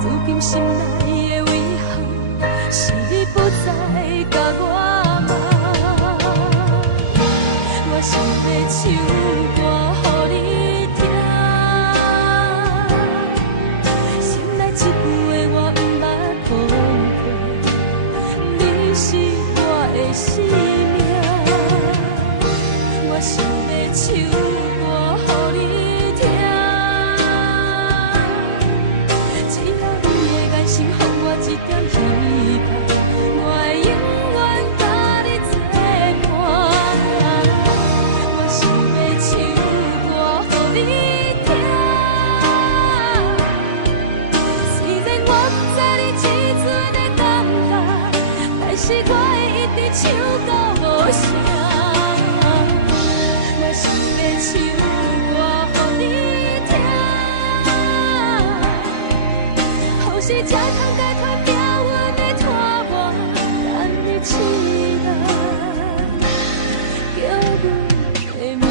如今心内的遗憾，是你不再甲我骂。我想要唱歌予你听，心内一句话我不捌讲过，你是我的生命。我想要唱歌予你听，只要你的眼神予我一点希望，我会永远甲你作伴。我想要唱歌予你听，虽然我不知你这阵的感觉，但是我会一直唱到无声。我想要唱歌予你听，予是才通解脱命运的拖磨，等你起来，叫阮的名。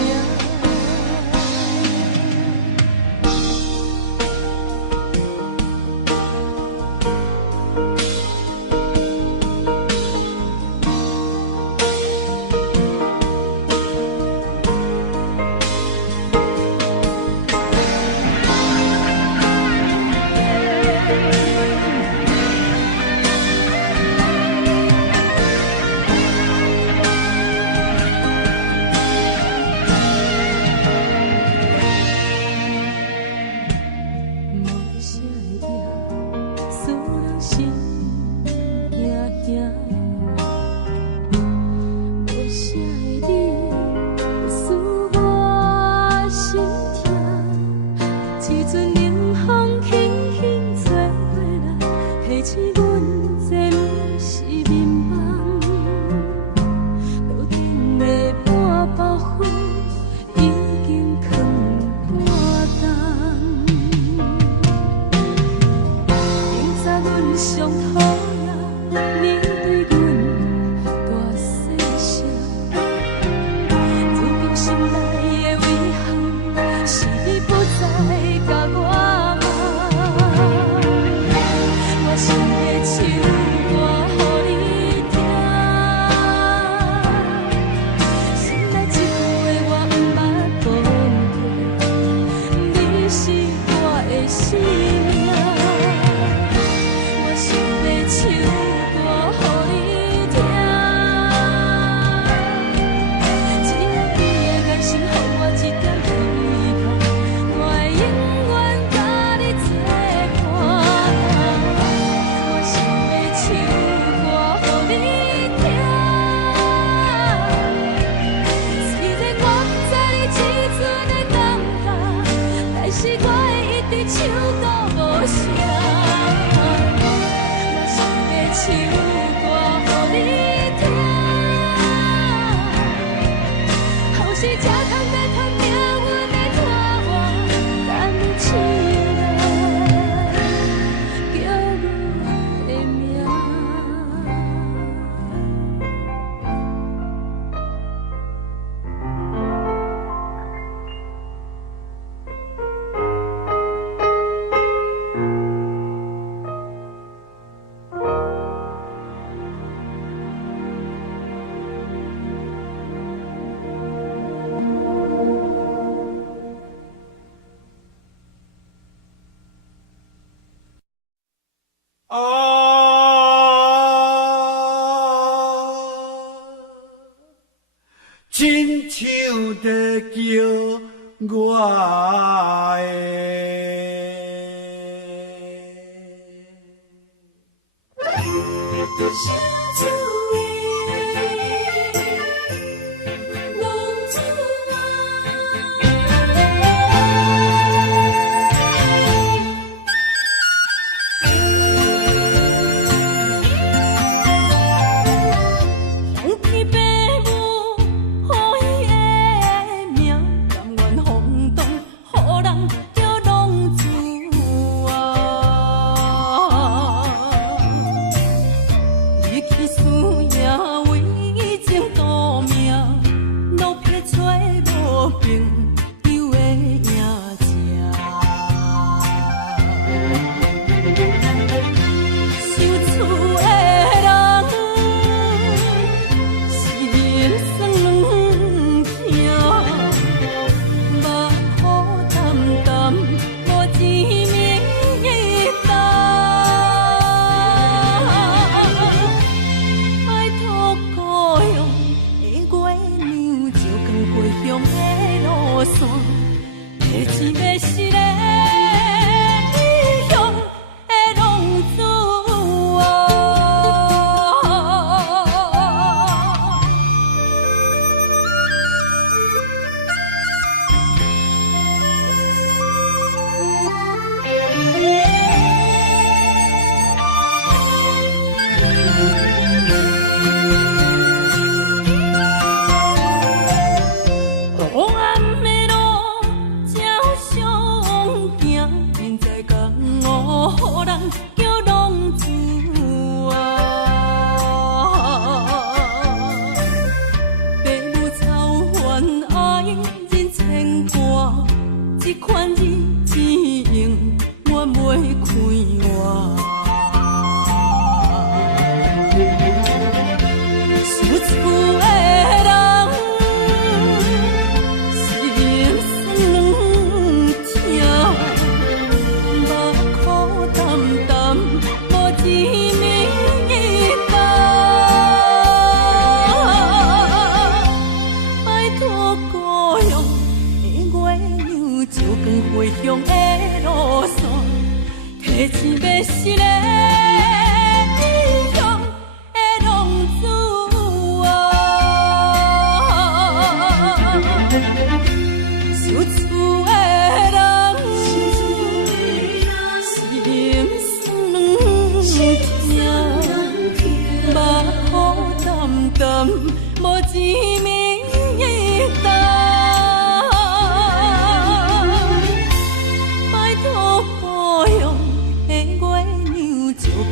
就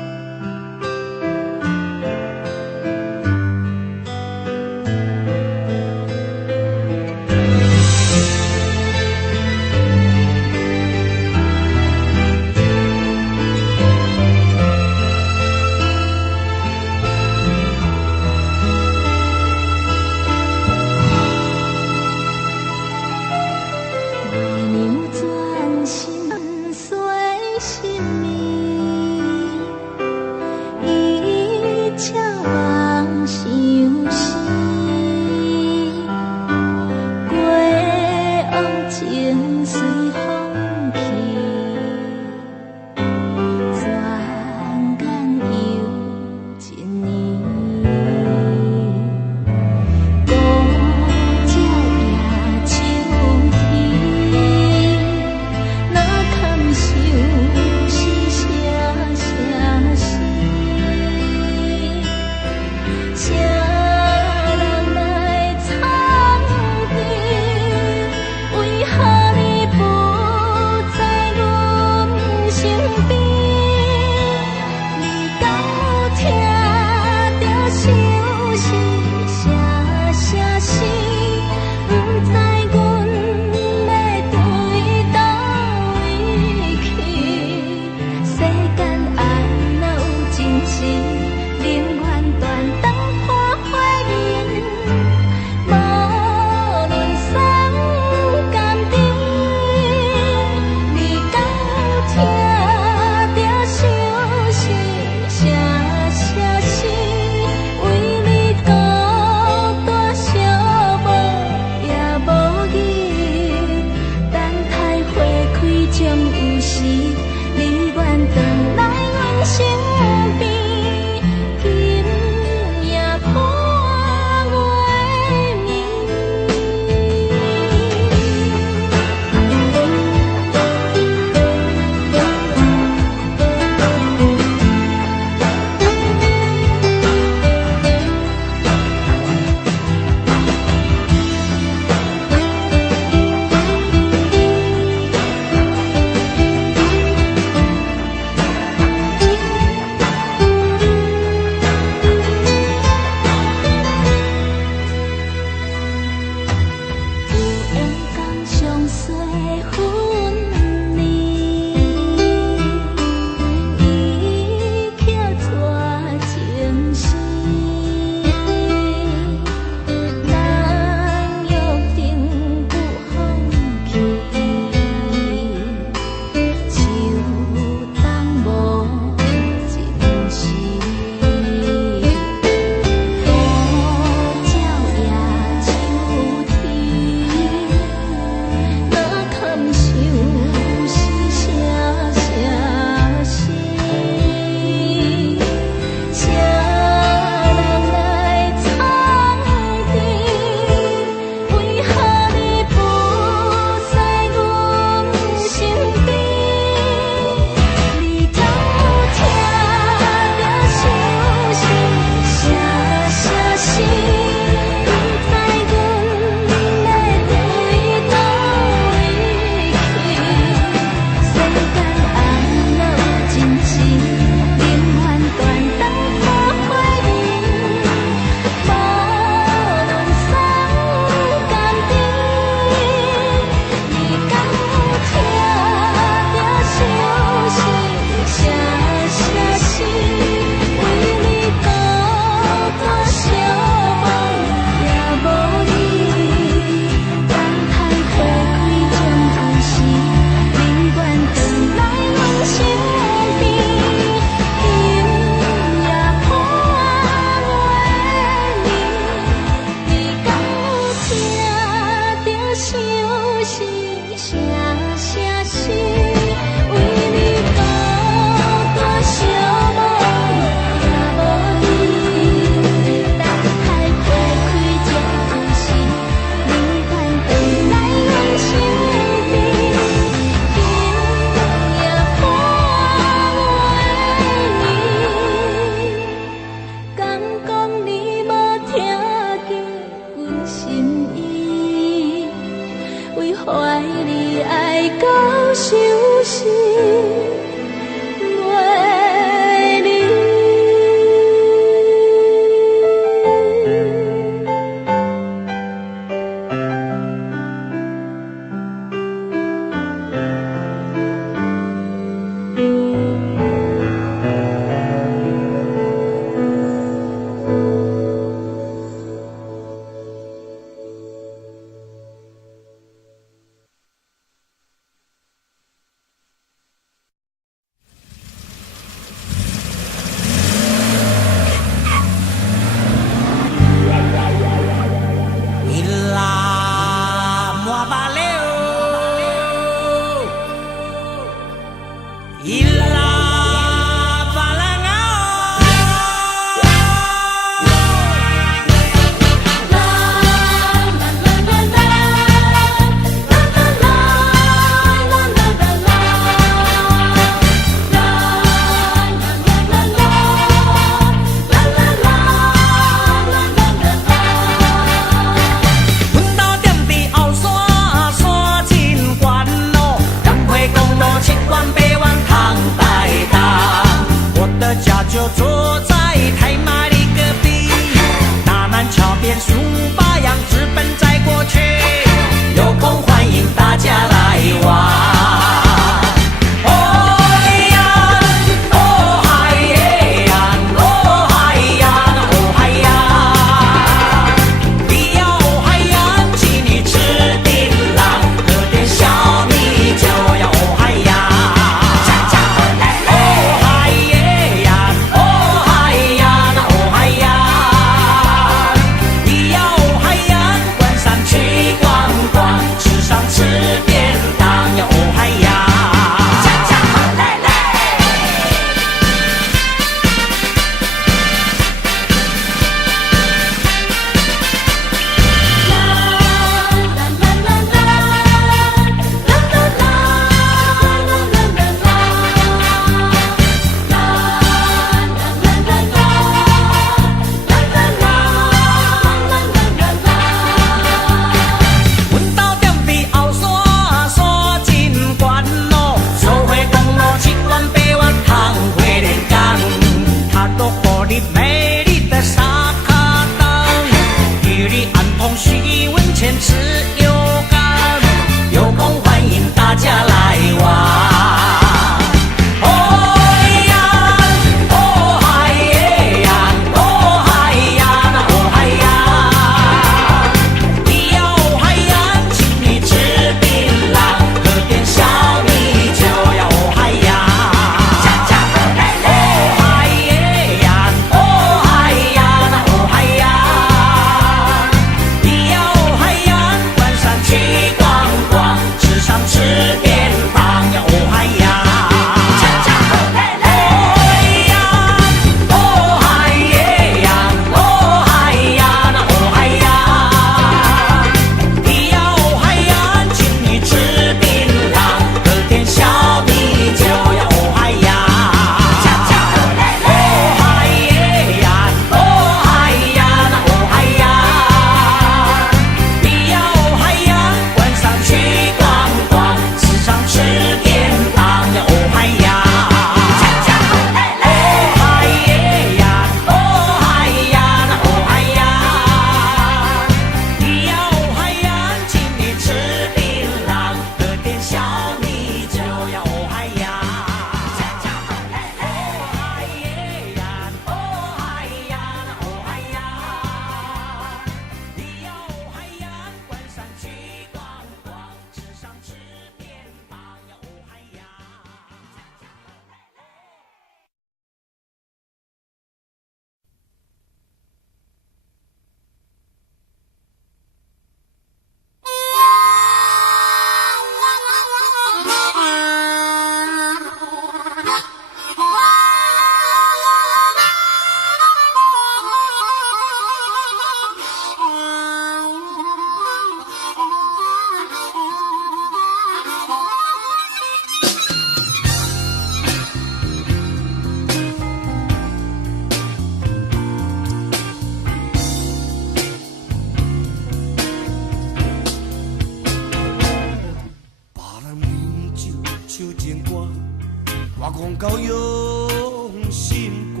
我讲到用心歌，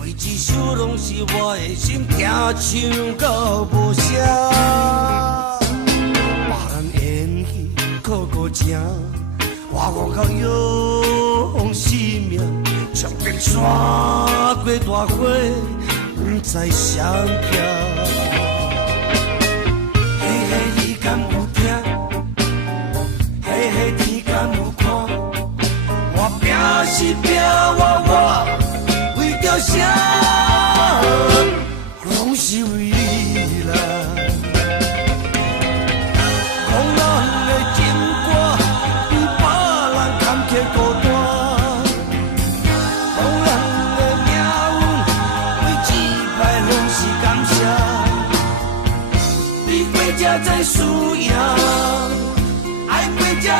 每一首拢是我的心，听唱到无声。别人演戏靠个情，我讲到用生命，从边山过大火，不知谁飘。嘿嘿，你敢有听？嘿嘿，天敢有看？我拼是拼我为着啥？拢是为你啦。讲咱的情歌，比别人坎坷孤单。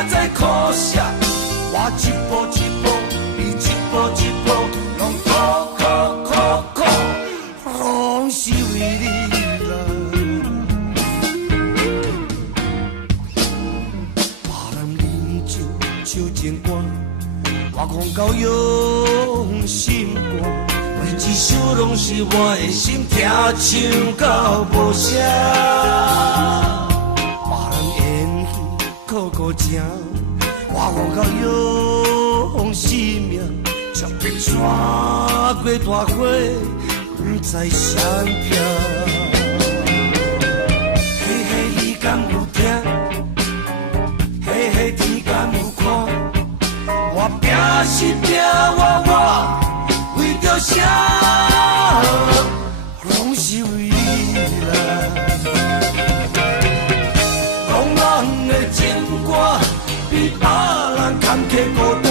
在苦涩，我一步一步，你一步一步，拢苦，拢是为你啦。别人饮酒唱情歌，我讲到用心肝。每一首拢是我的心，听唱到无声。别人演戏苦苦情，我讲到用生命，像冰山过大火，不知谁拼。嘿嘿，你敢有听？嘿嘿，天敢有看？我拼是拼我。为着啥，拢是为你啦。讲人的情歌比别人坎坷孤单，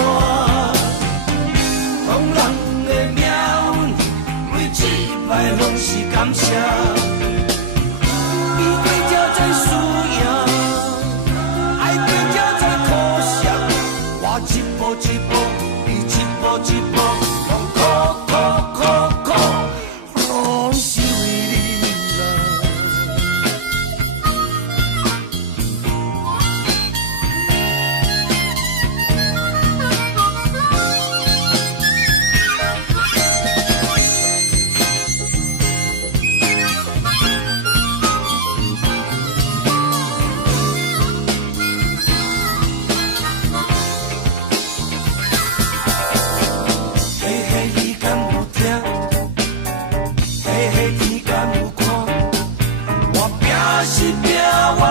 讲人的命运每一摆拢是感谢。比过才知输赢，爱过才知苦涩。我一步一步，你一步一步。拢是为你啦。嘿嘿，你敢有听？嘿嘿，天敢有看？我拼是拼我，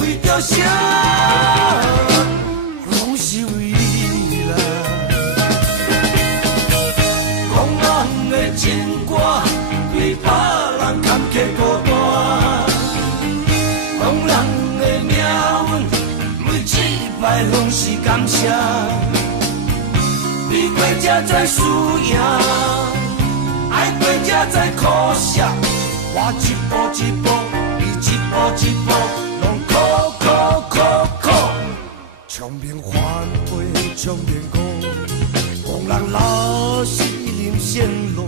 为着啥？拢是为你啦。讲人的情歌比别人坎坷孤单，讲人的命运每一摆拢是感谢。比过才知输赢。爱过才知苦涩，我一步一步，你一步一步，拢苦，从面反背，从面讲，讲人老是人陷落，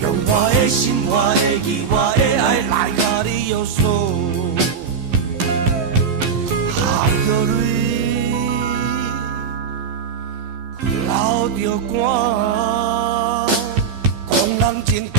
用我的心，我的意，我的爱来甲你约束，含着泪，流着汗。人情歌，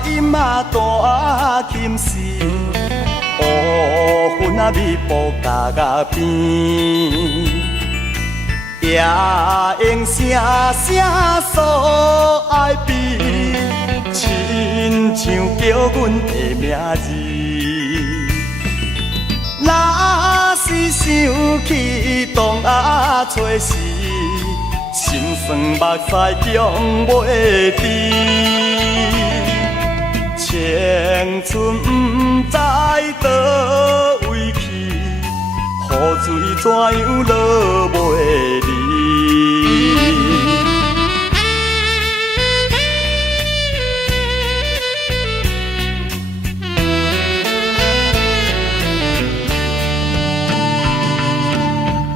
音啊大琴时，乌云啊密布甲边，也用声声所爱比，亲像叫阮的名字。若是想起当下找时，心酸目屎强袂滴，青春不知倒位去，雨水怎样落袂离。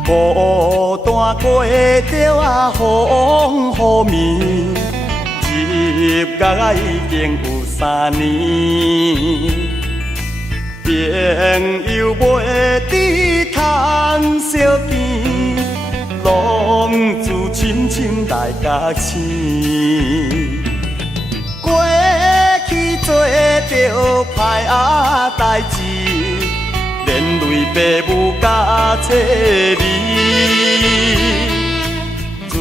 孤单过着啊风雨暝，入学啊已经有3年，朋友袂知通相见，拢自深深来甲醒。过去做着歹啊代志，连累父母甲妻儿，如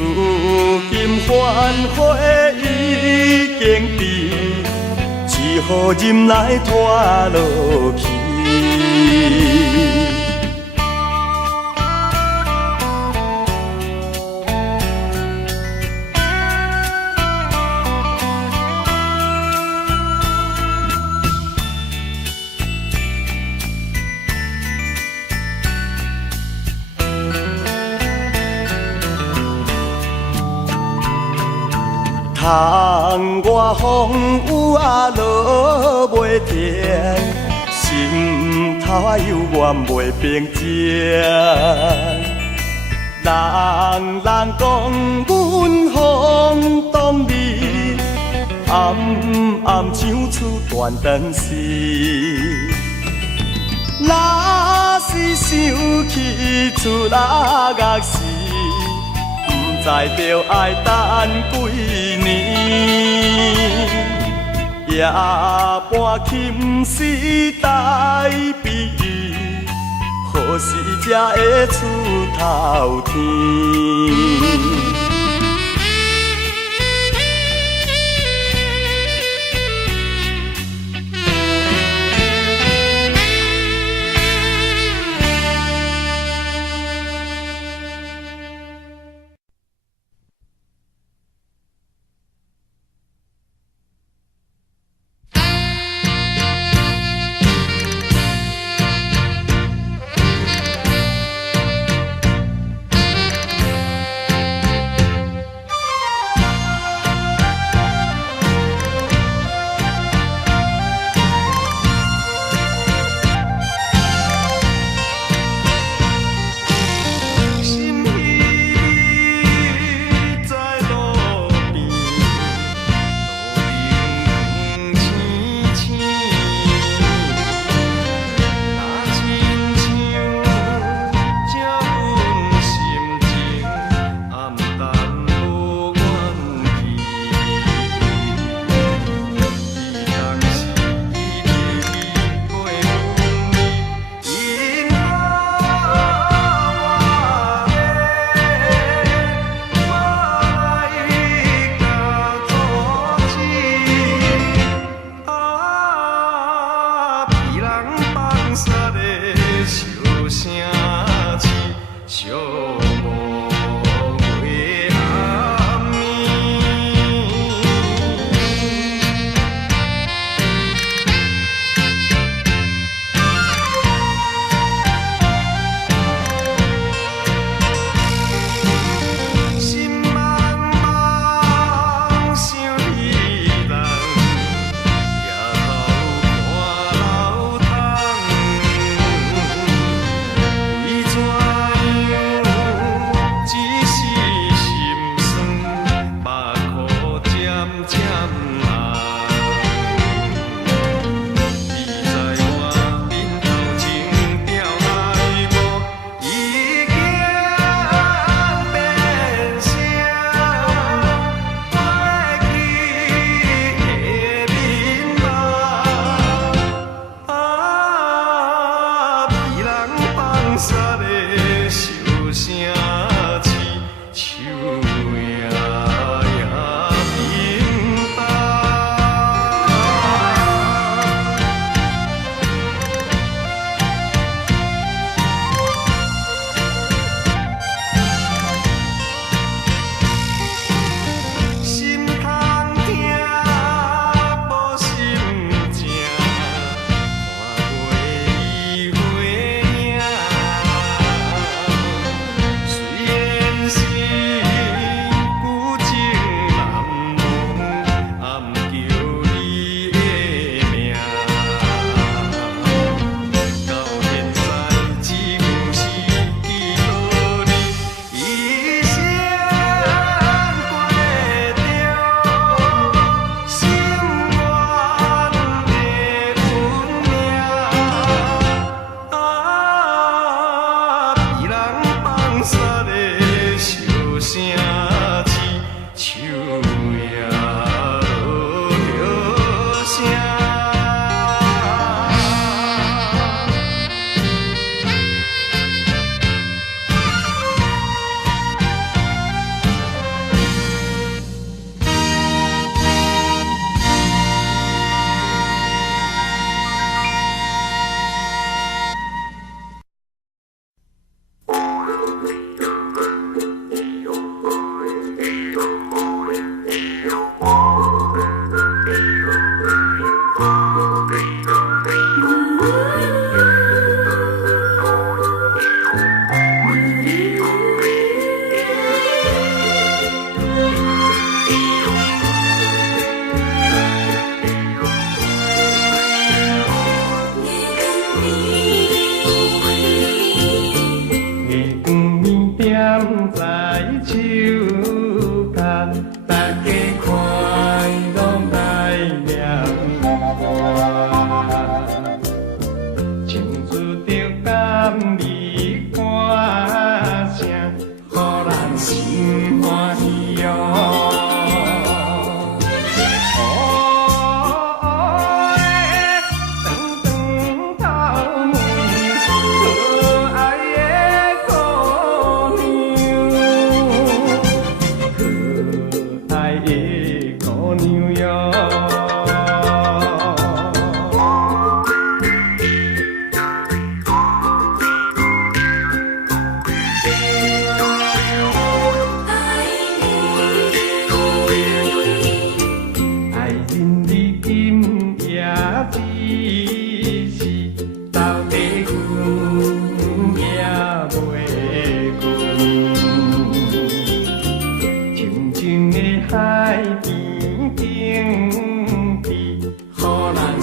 今反悔已经迟，只好忍来拖落去。窗外风雨啊落袂停，心头啊犹原袂平静。人讲阮风动里，暗暗唱出段段诗。若是想起出拉乐时，知着爱等几年，夜半琴时待比喻，何时才会出头天？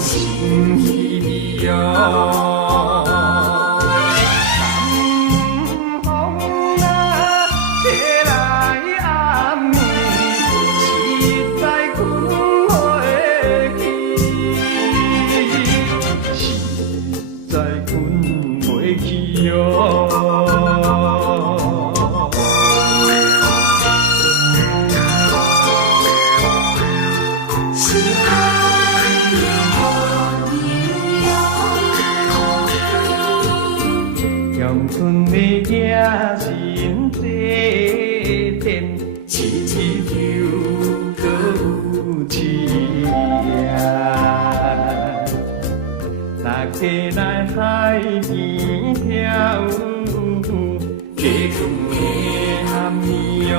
心稀哟。来海边跳舞，加光的含义哟。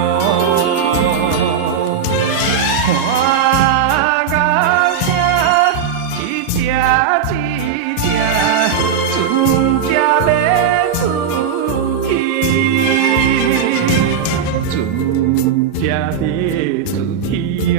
看到这一只一只船只要出去，船只要出去哟。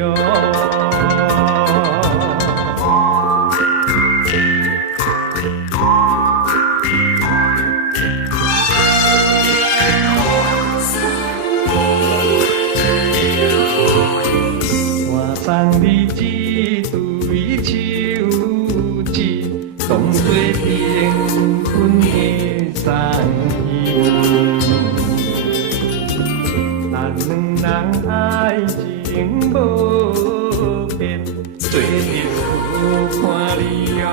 送你一对手指，当作订婚的送行。咱两人爱情无变，做着看你哦。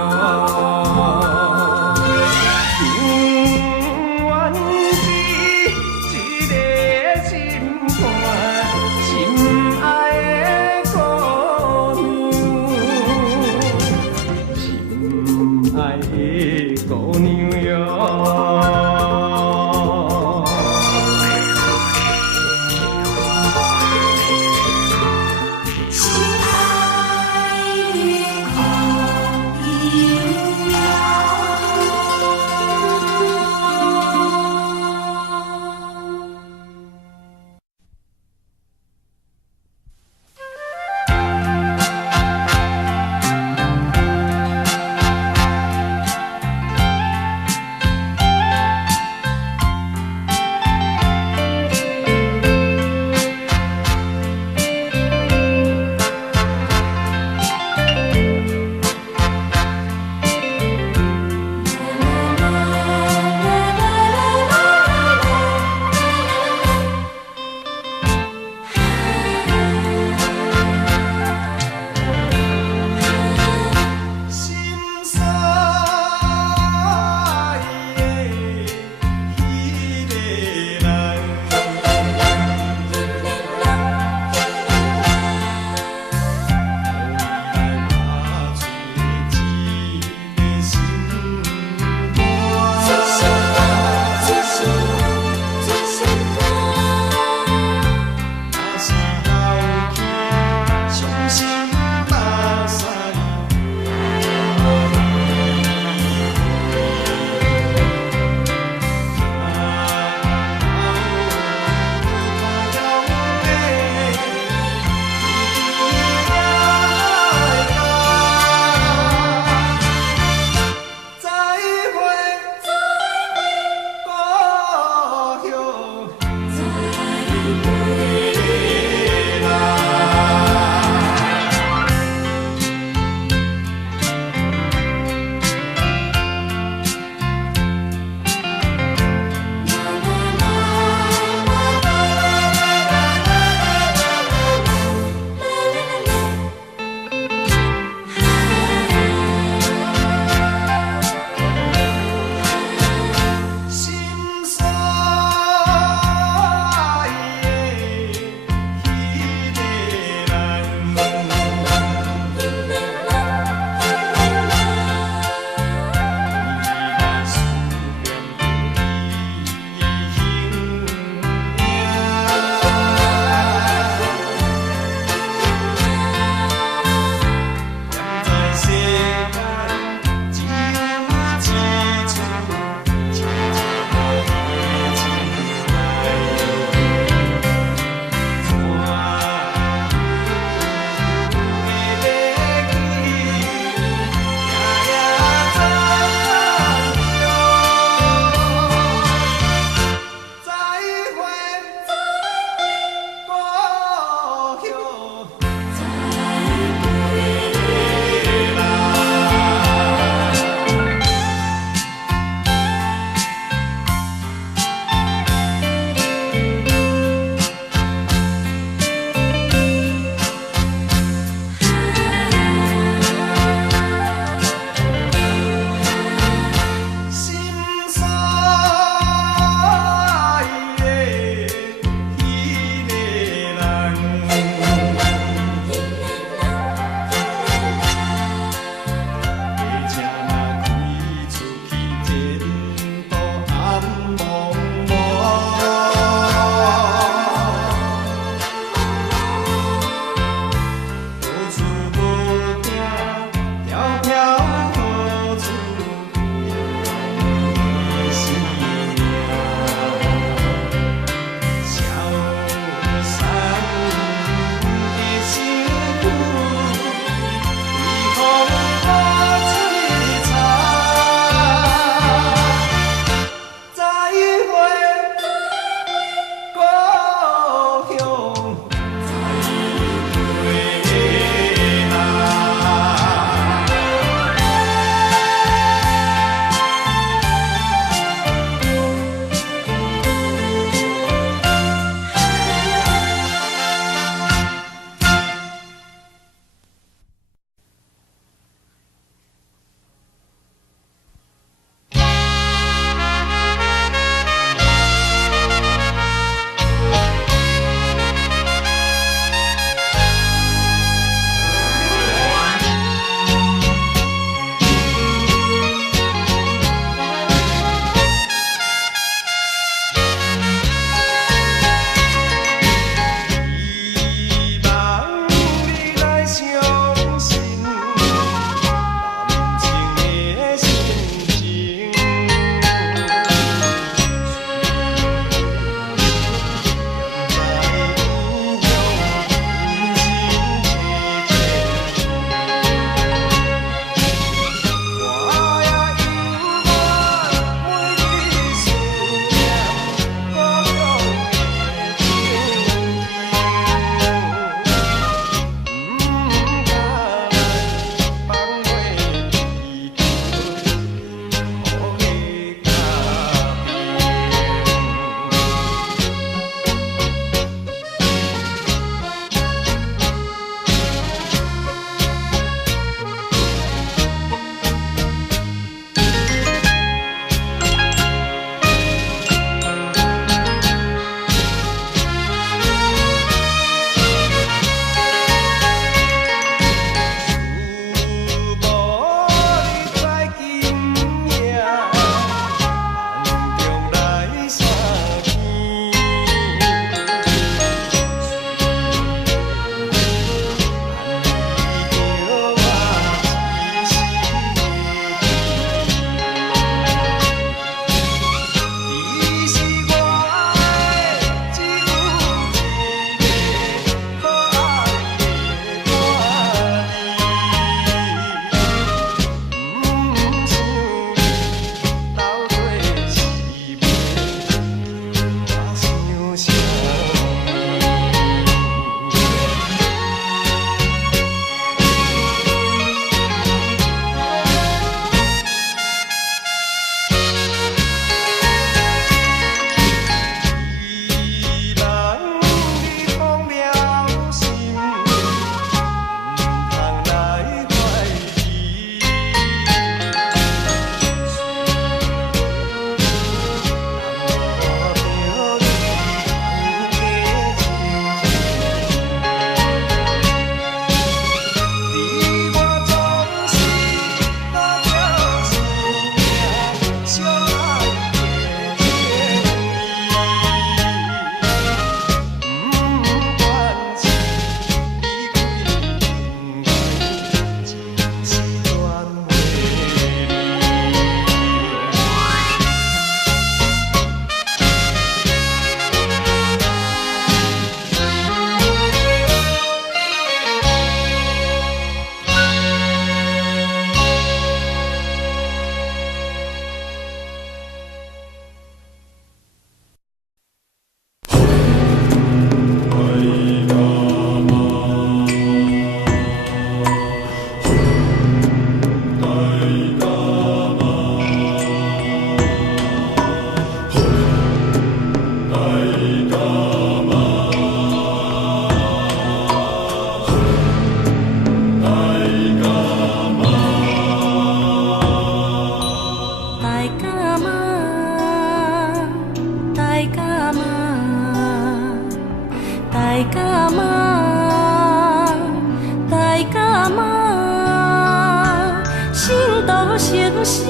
都成心，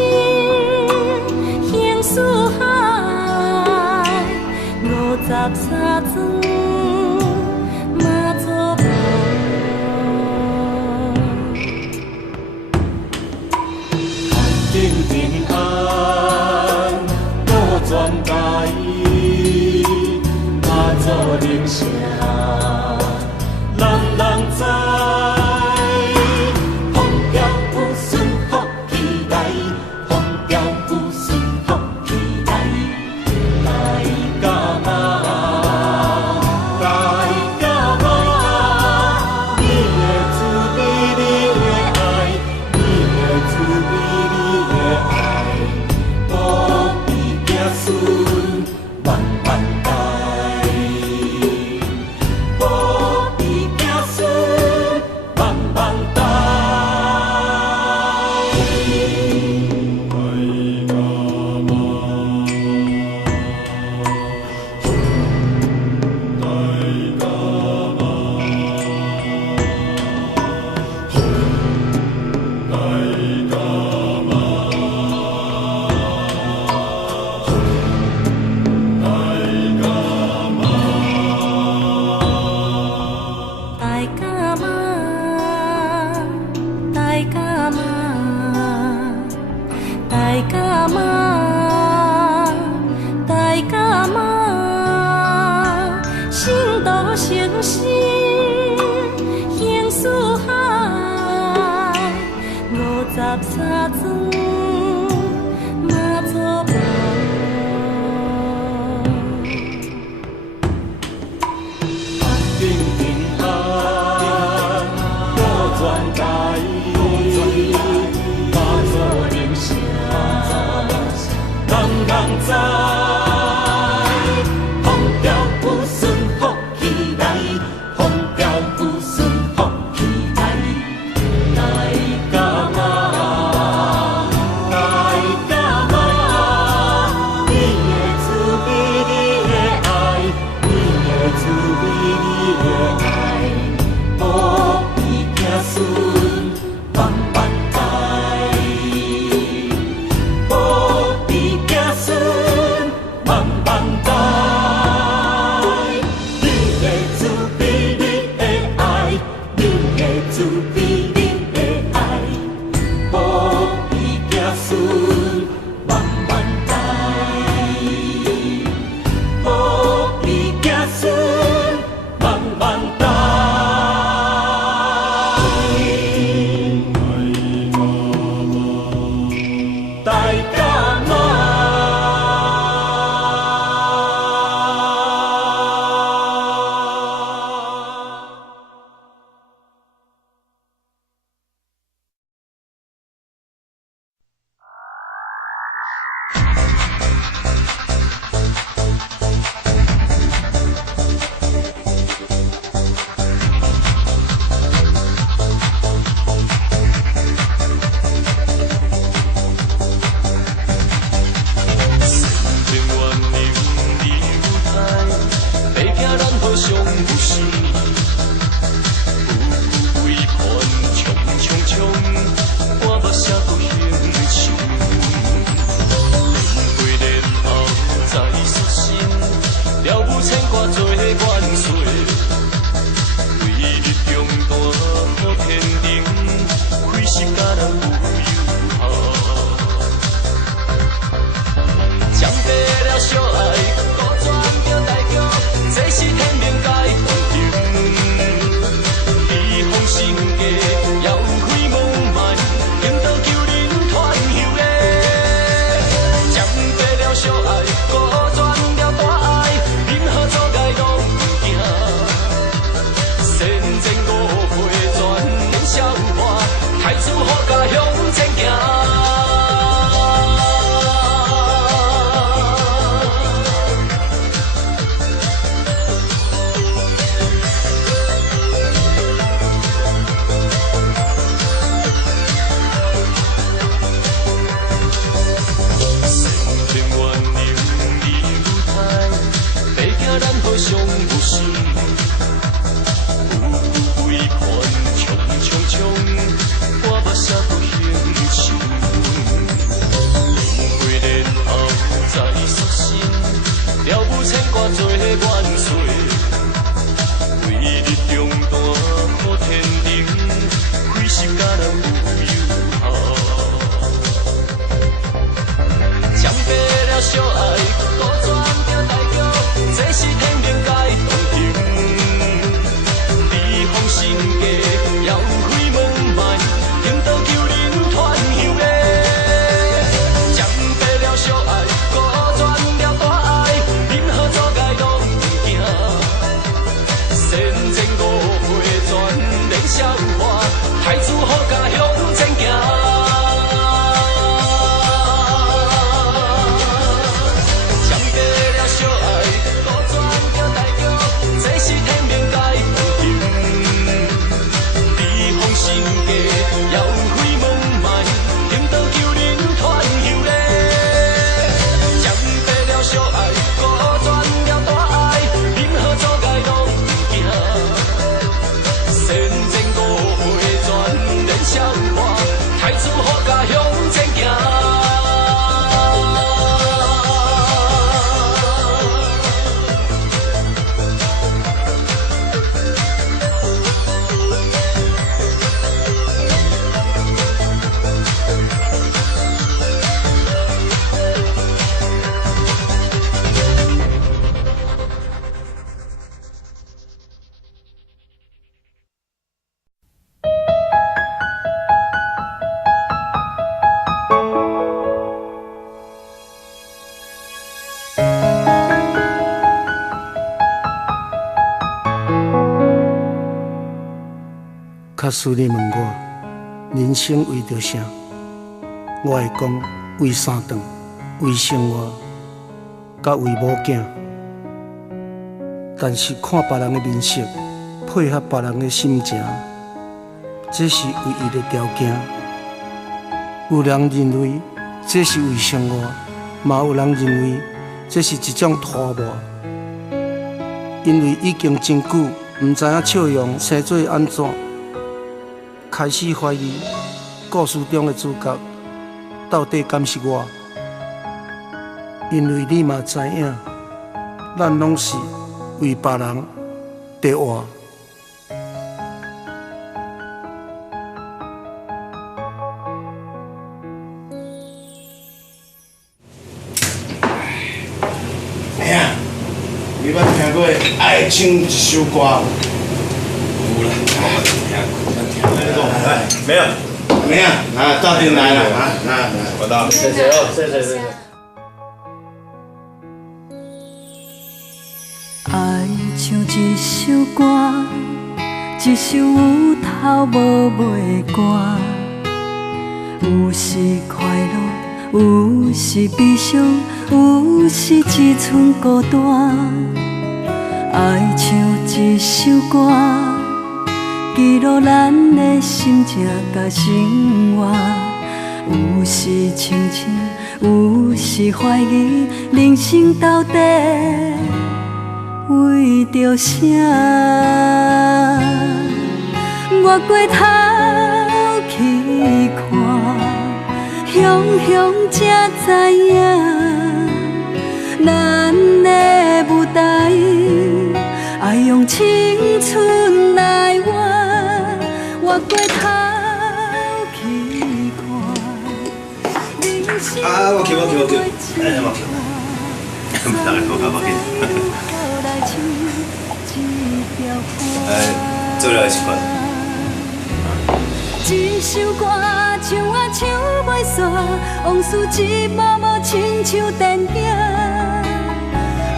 形似海，53庄马祖埔。定平安，多转大义，马祖人城，人人知。风调雨顺福气来，风调雨顺福气来，来甲嘛，来甲嘛，你的滋味，你的爱，你的滋味。慢慢来，保庇子孙慢慢来。成心，形似海，53庄马祖埔。定平安，多转大义，马祖人城，人人知。慢慢来，保庇子孙使你问我，人生为着啥？我会讲为三顿，为生活，甲为某囝。但是看别人的面色，配合别人的心情，这是唯一的条件。有人认为这是为生活，嘛有人认为这是一种拖磨。因为已经真久，唔知影笑容生做安怎，开始怀疑故事中的主角到底敢是我。因为你嘛知影，咱拢是为别人在活。你捌听过爱情一首歌无？有啦，没有，没有啊，到底来了啊？我到，谢谢哦，谢谢。爱像一首歌，一首有头无尾的歌，有时快乐，有时悲伤，有时只剩孤单。爱像一首歌，记录咱的心情甲生活，有时清醒，有时怀疑，人生到底为着啥？我过头去看，雄雄才知影，咱的舞台爱用青春来换。我过头去看，人生我去，哎，我去，不当然我紧。做了习惯。一首歌唱啊唱袂煞，往事一幕幕亲像电影。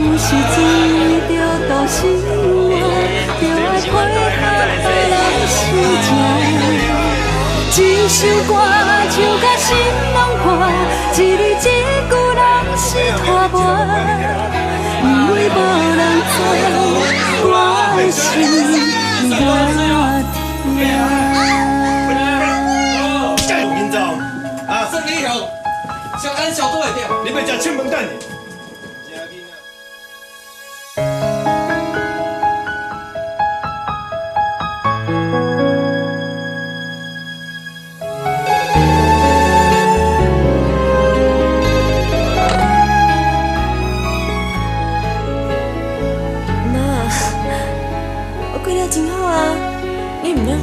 有时阵为着都生活，就爱配合别人心情。一首歌唱甲心拢破，一字一句拢是拖磨。因为无人知我的心。明早啊，生理后，小干小多一点，你别讲亲门蛋。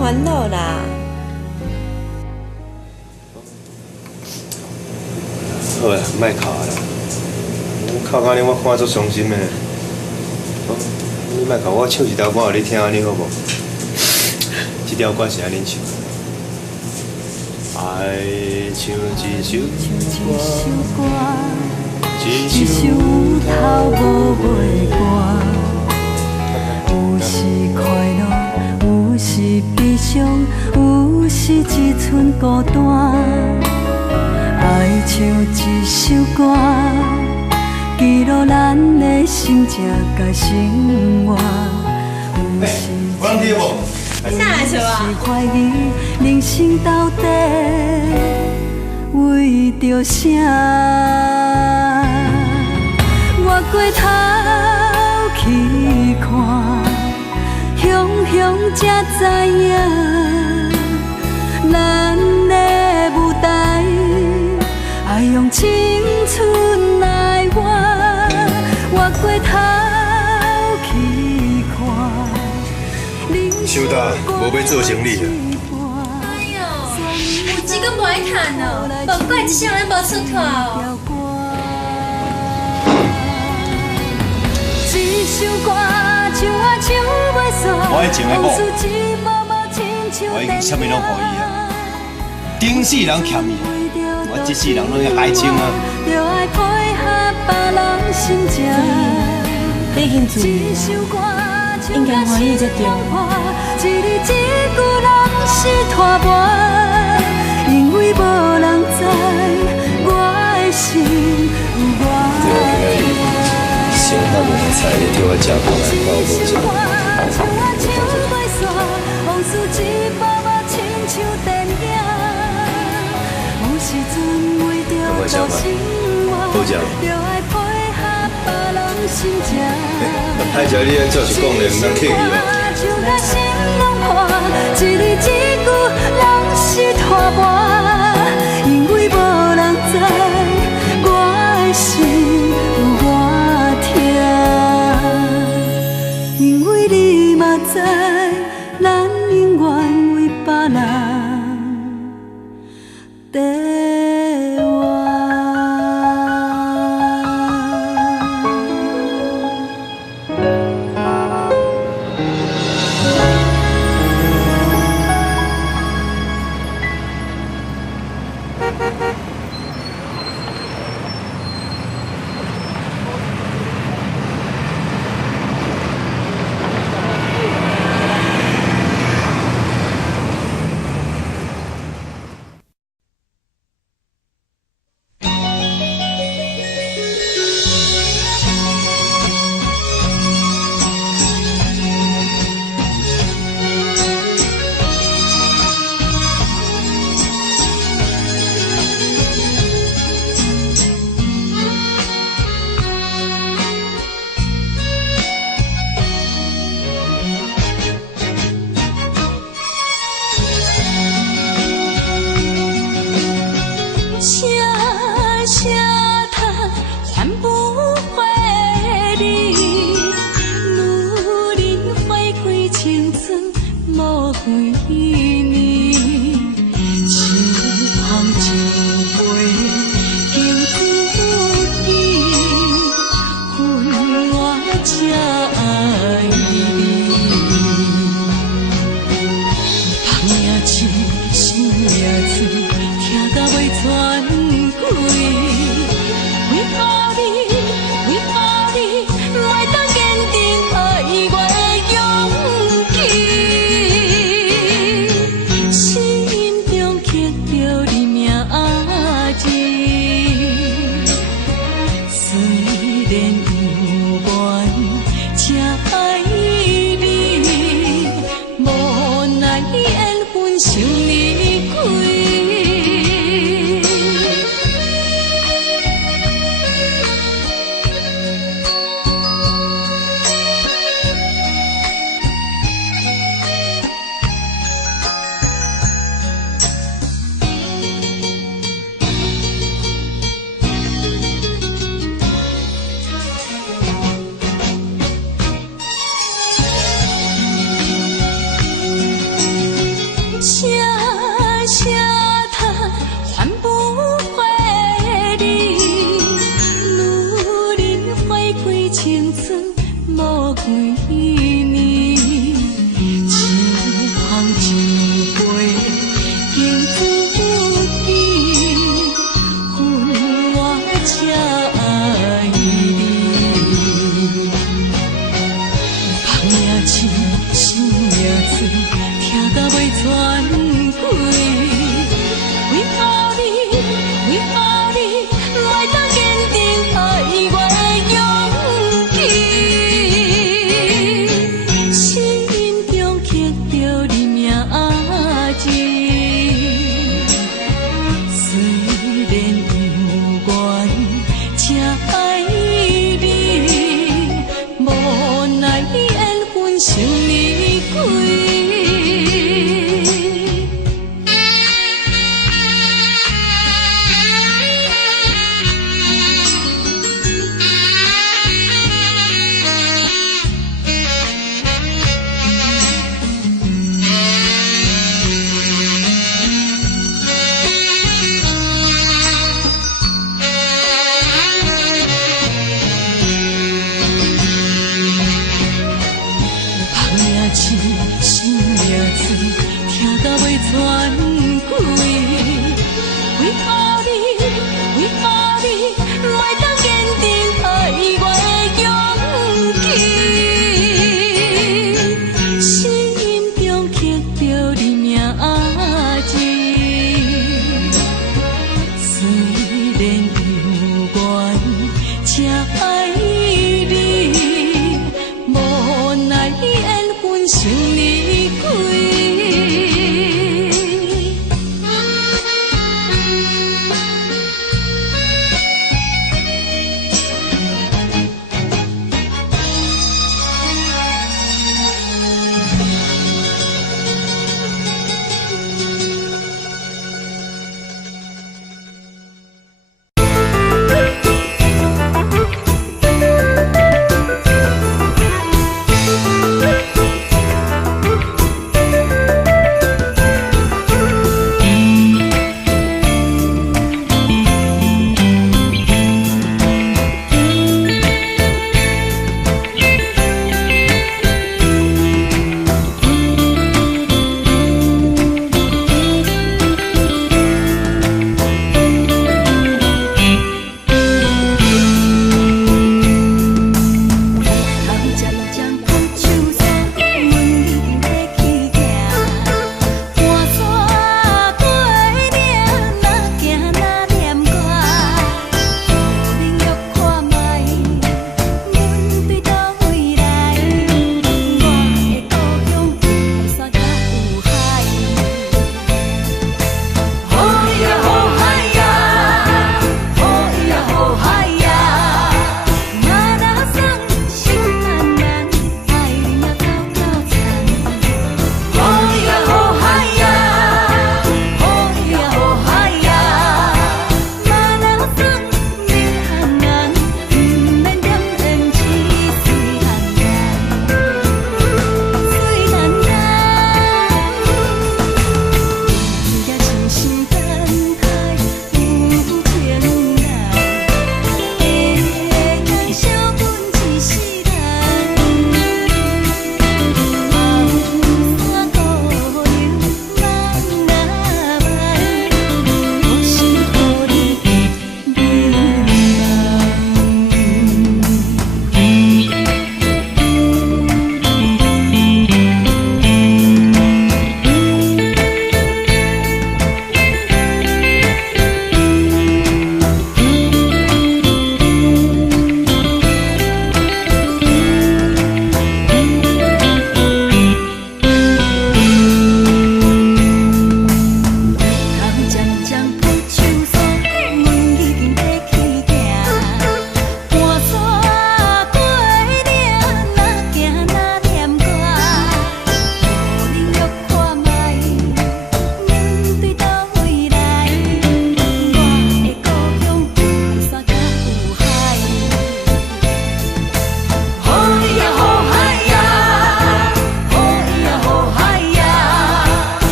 烦恼啦！好啦，莫哭啦！哭到你我看足伤心的。你莫甲我唱一条歌互你听，安尼好无？这条歌是安尼唱。爱像一首歌，一首有头无尾的歌，有时快乐。有时悲伤，有时只剩孤单。爱像一首歌，记录咱的心情甲生活。有时有时怀疑人生到底为着啥？我过头去看。雄雄才知影，咱的舞台爱用青春来换。我过头去看，收到，无要做生理啊。哎呦，有钱阁无爱趁哦，无怪一世人无出头哦。一首歌唱啊唱袂煞，我迄前的某，我已經啥物拢予伊啊。顶世人欠伊，我这世人拢要还清啊。你已经自由，应该欢喜才对。是拖磨，因为无人知我的心有我想那无菜，你替我食饭来，看有无食。往事一幕幕亲像电影，有时阵为着顾生活，就爱配合别人心情。歹食你安照是讲的，毋通客气哦。就甲心拢破，一字一句拢是拖磨，因为无人知我的心有我痛，因为你嘛知。咱永远为别人在活。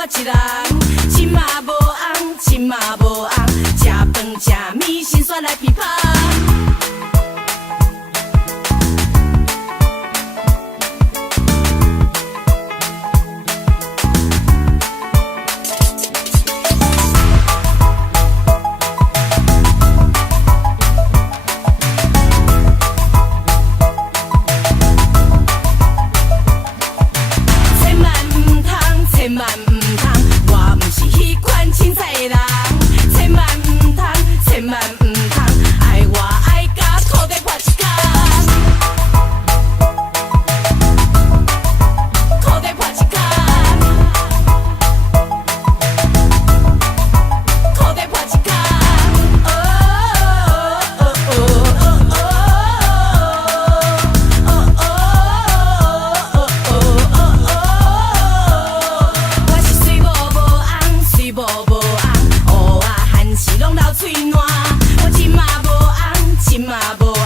我一人，钱嘛无红，钱嘛无红，食饭食面，心酸来琵琶。千万唔通，我唔是迄款凊彩的人。千万唔通，千万唔通，爱我爱甲土地破一空，土地破一空，土地破一空。哦哦哦哦哦哦哦哦哦哦。水无无红，乌啊汉是拢流嘴烂。我钱嘛无红，钱嘛无红，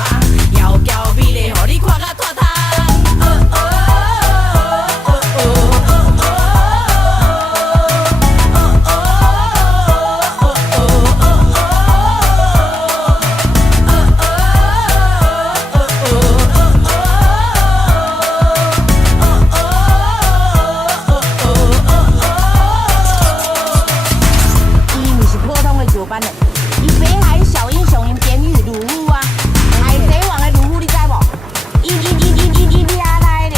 窈窕美丽，互你看甲脱窗。伊北海小英雄，因编语鲁夫啊，海贼王的鲁夫你知无？伊厉害咧！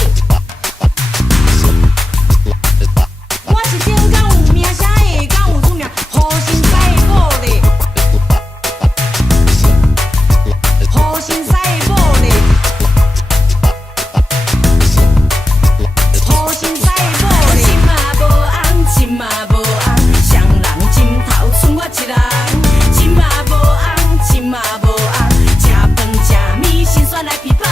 我是顶港有名声的，港有出名，好心塞的宝咧，好心塞的宝咧，好心塞的宝咧。钱嘛无红，钱嘛无红，双人枕头剩我一人。钱嘛无红，钱嘛无红，食饭食面，心酸来琵琶。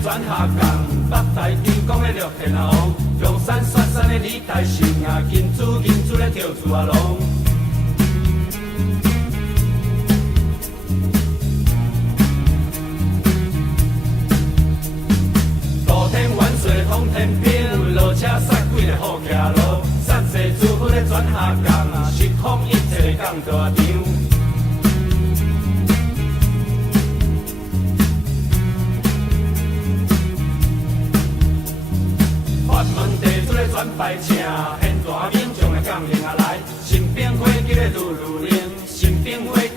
转下港，北台金光的绿天啊红，阳山雪山的李大成啊，金珠的跳珠啊龙。路天玩水通天平，落车塞几个好骑路，山势珠峰的转下港，失控一切的港大场。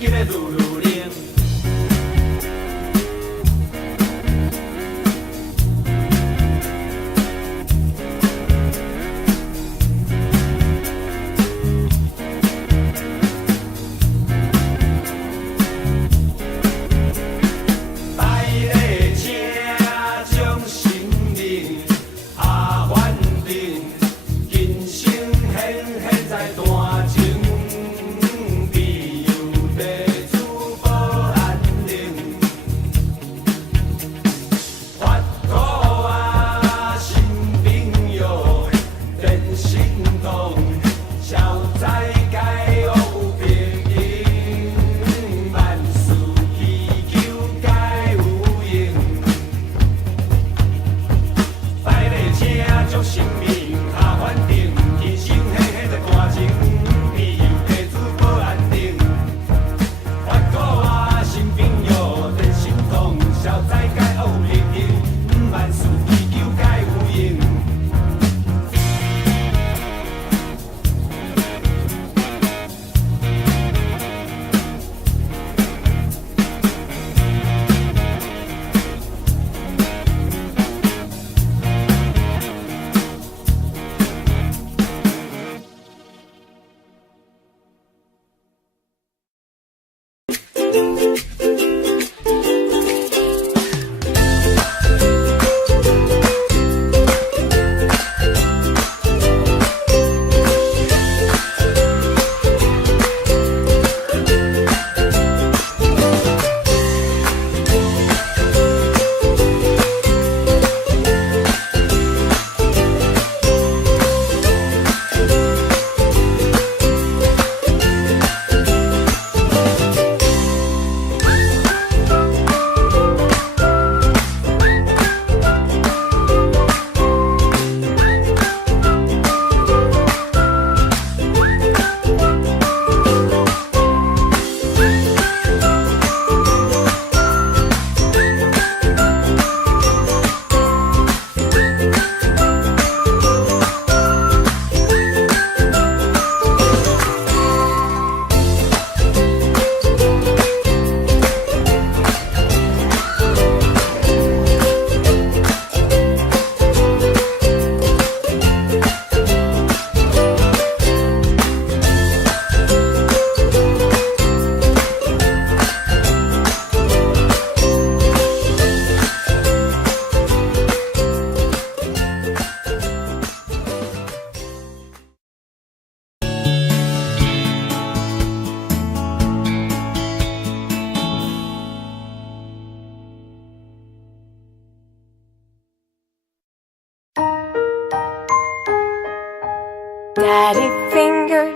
金的噜噜铃。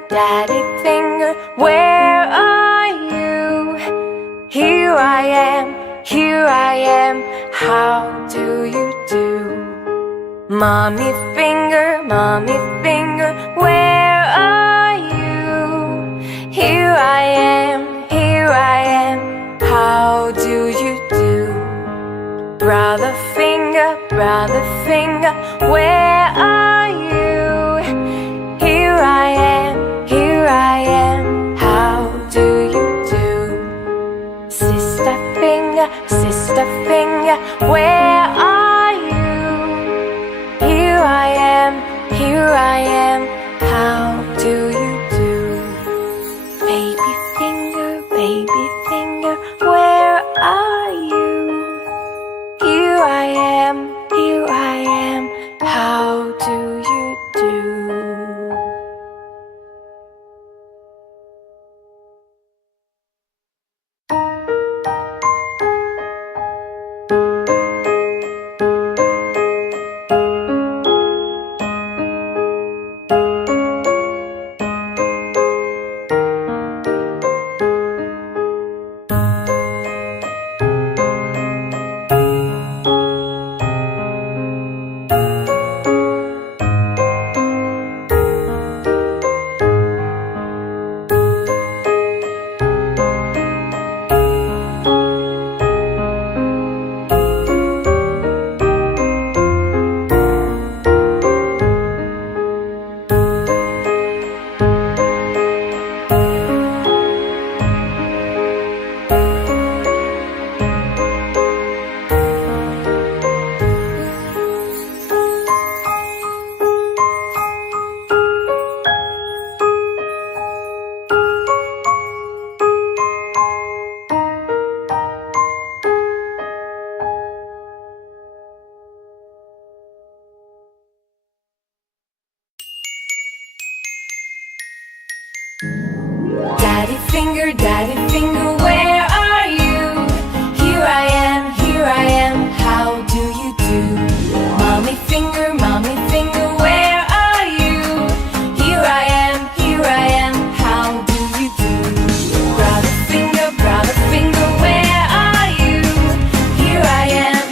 Daddy finger, where are you? Here I am, how do you do? Mommy finger, where are you? Here I am, how do you do? Brother finger, where are you? Here I am, how do you do? Sister finger, where are you? Here I am, how do you do? Baby finger, where are you? Here I am, how finger, daddy finger, where are you? Here I am, how do you do? Mommy finger, where are you? Here I am, how do you do? Brother finger, where are you? Here I am,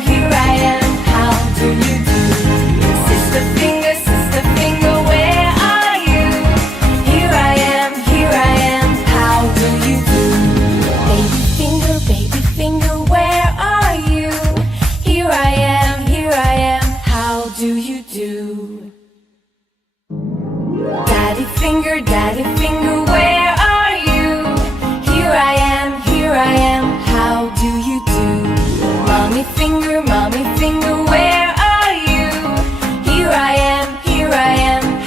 how do you do? Sister finger, where are you? Here I am, how do you do? Baby finger, where are you? Here I am, how do you do? Daddy finger, where are you? Here I am, how do you do? Mommy finger, where are you? Here I am,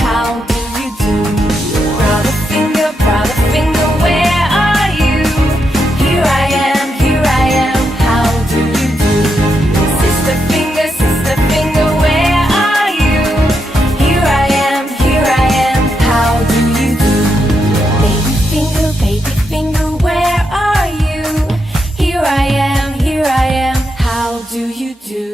how do you do? Brother finger, where are you? Here I am, how do you do? Sister finger, where are you? Here I am, how do you do? Baby finger, where are you? Here I am, how do you do?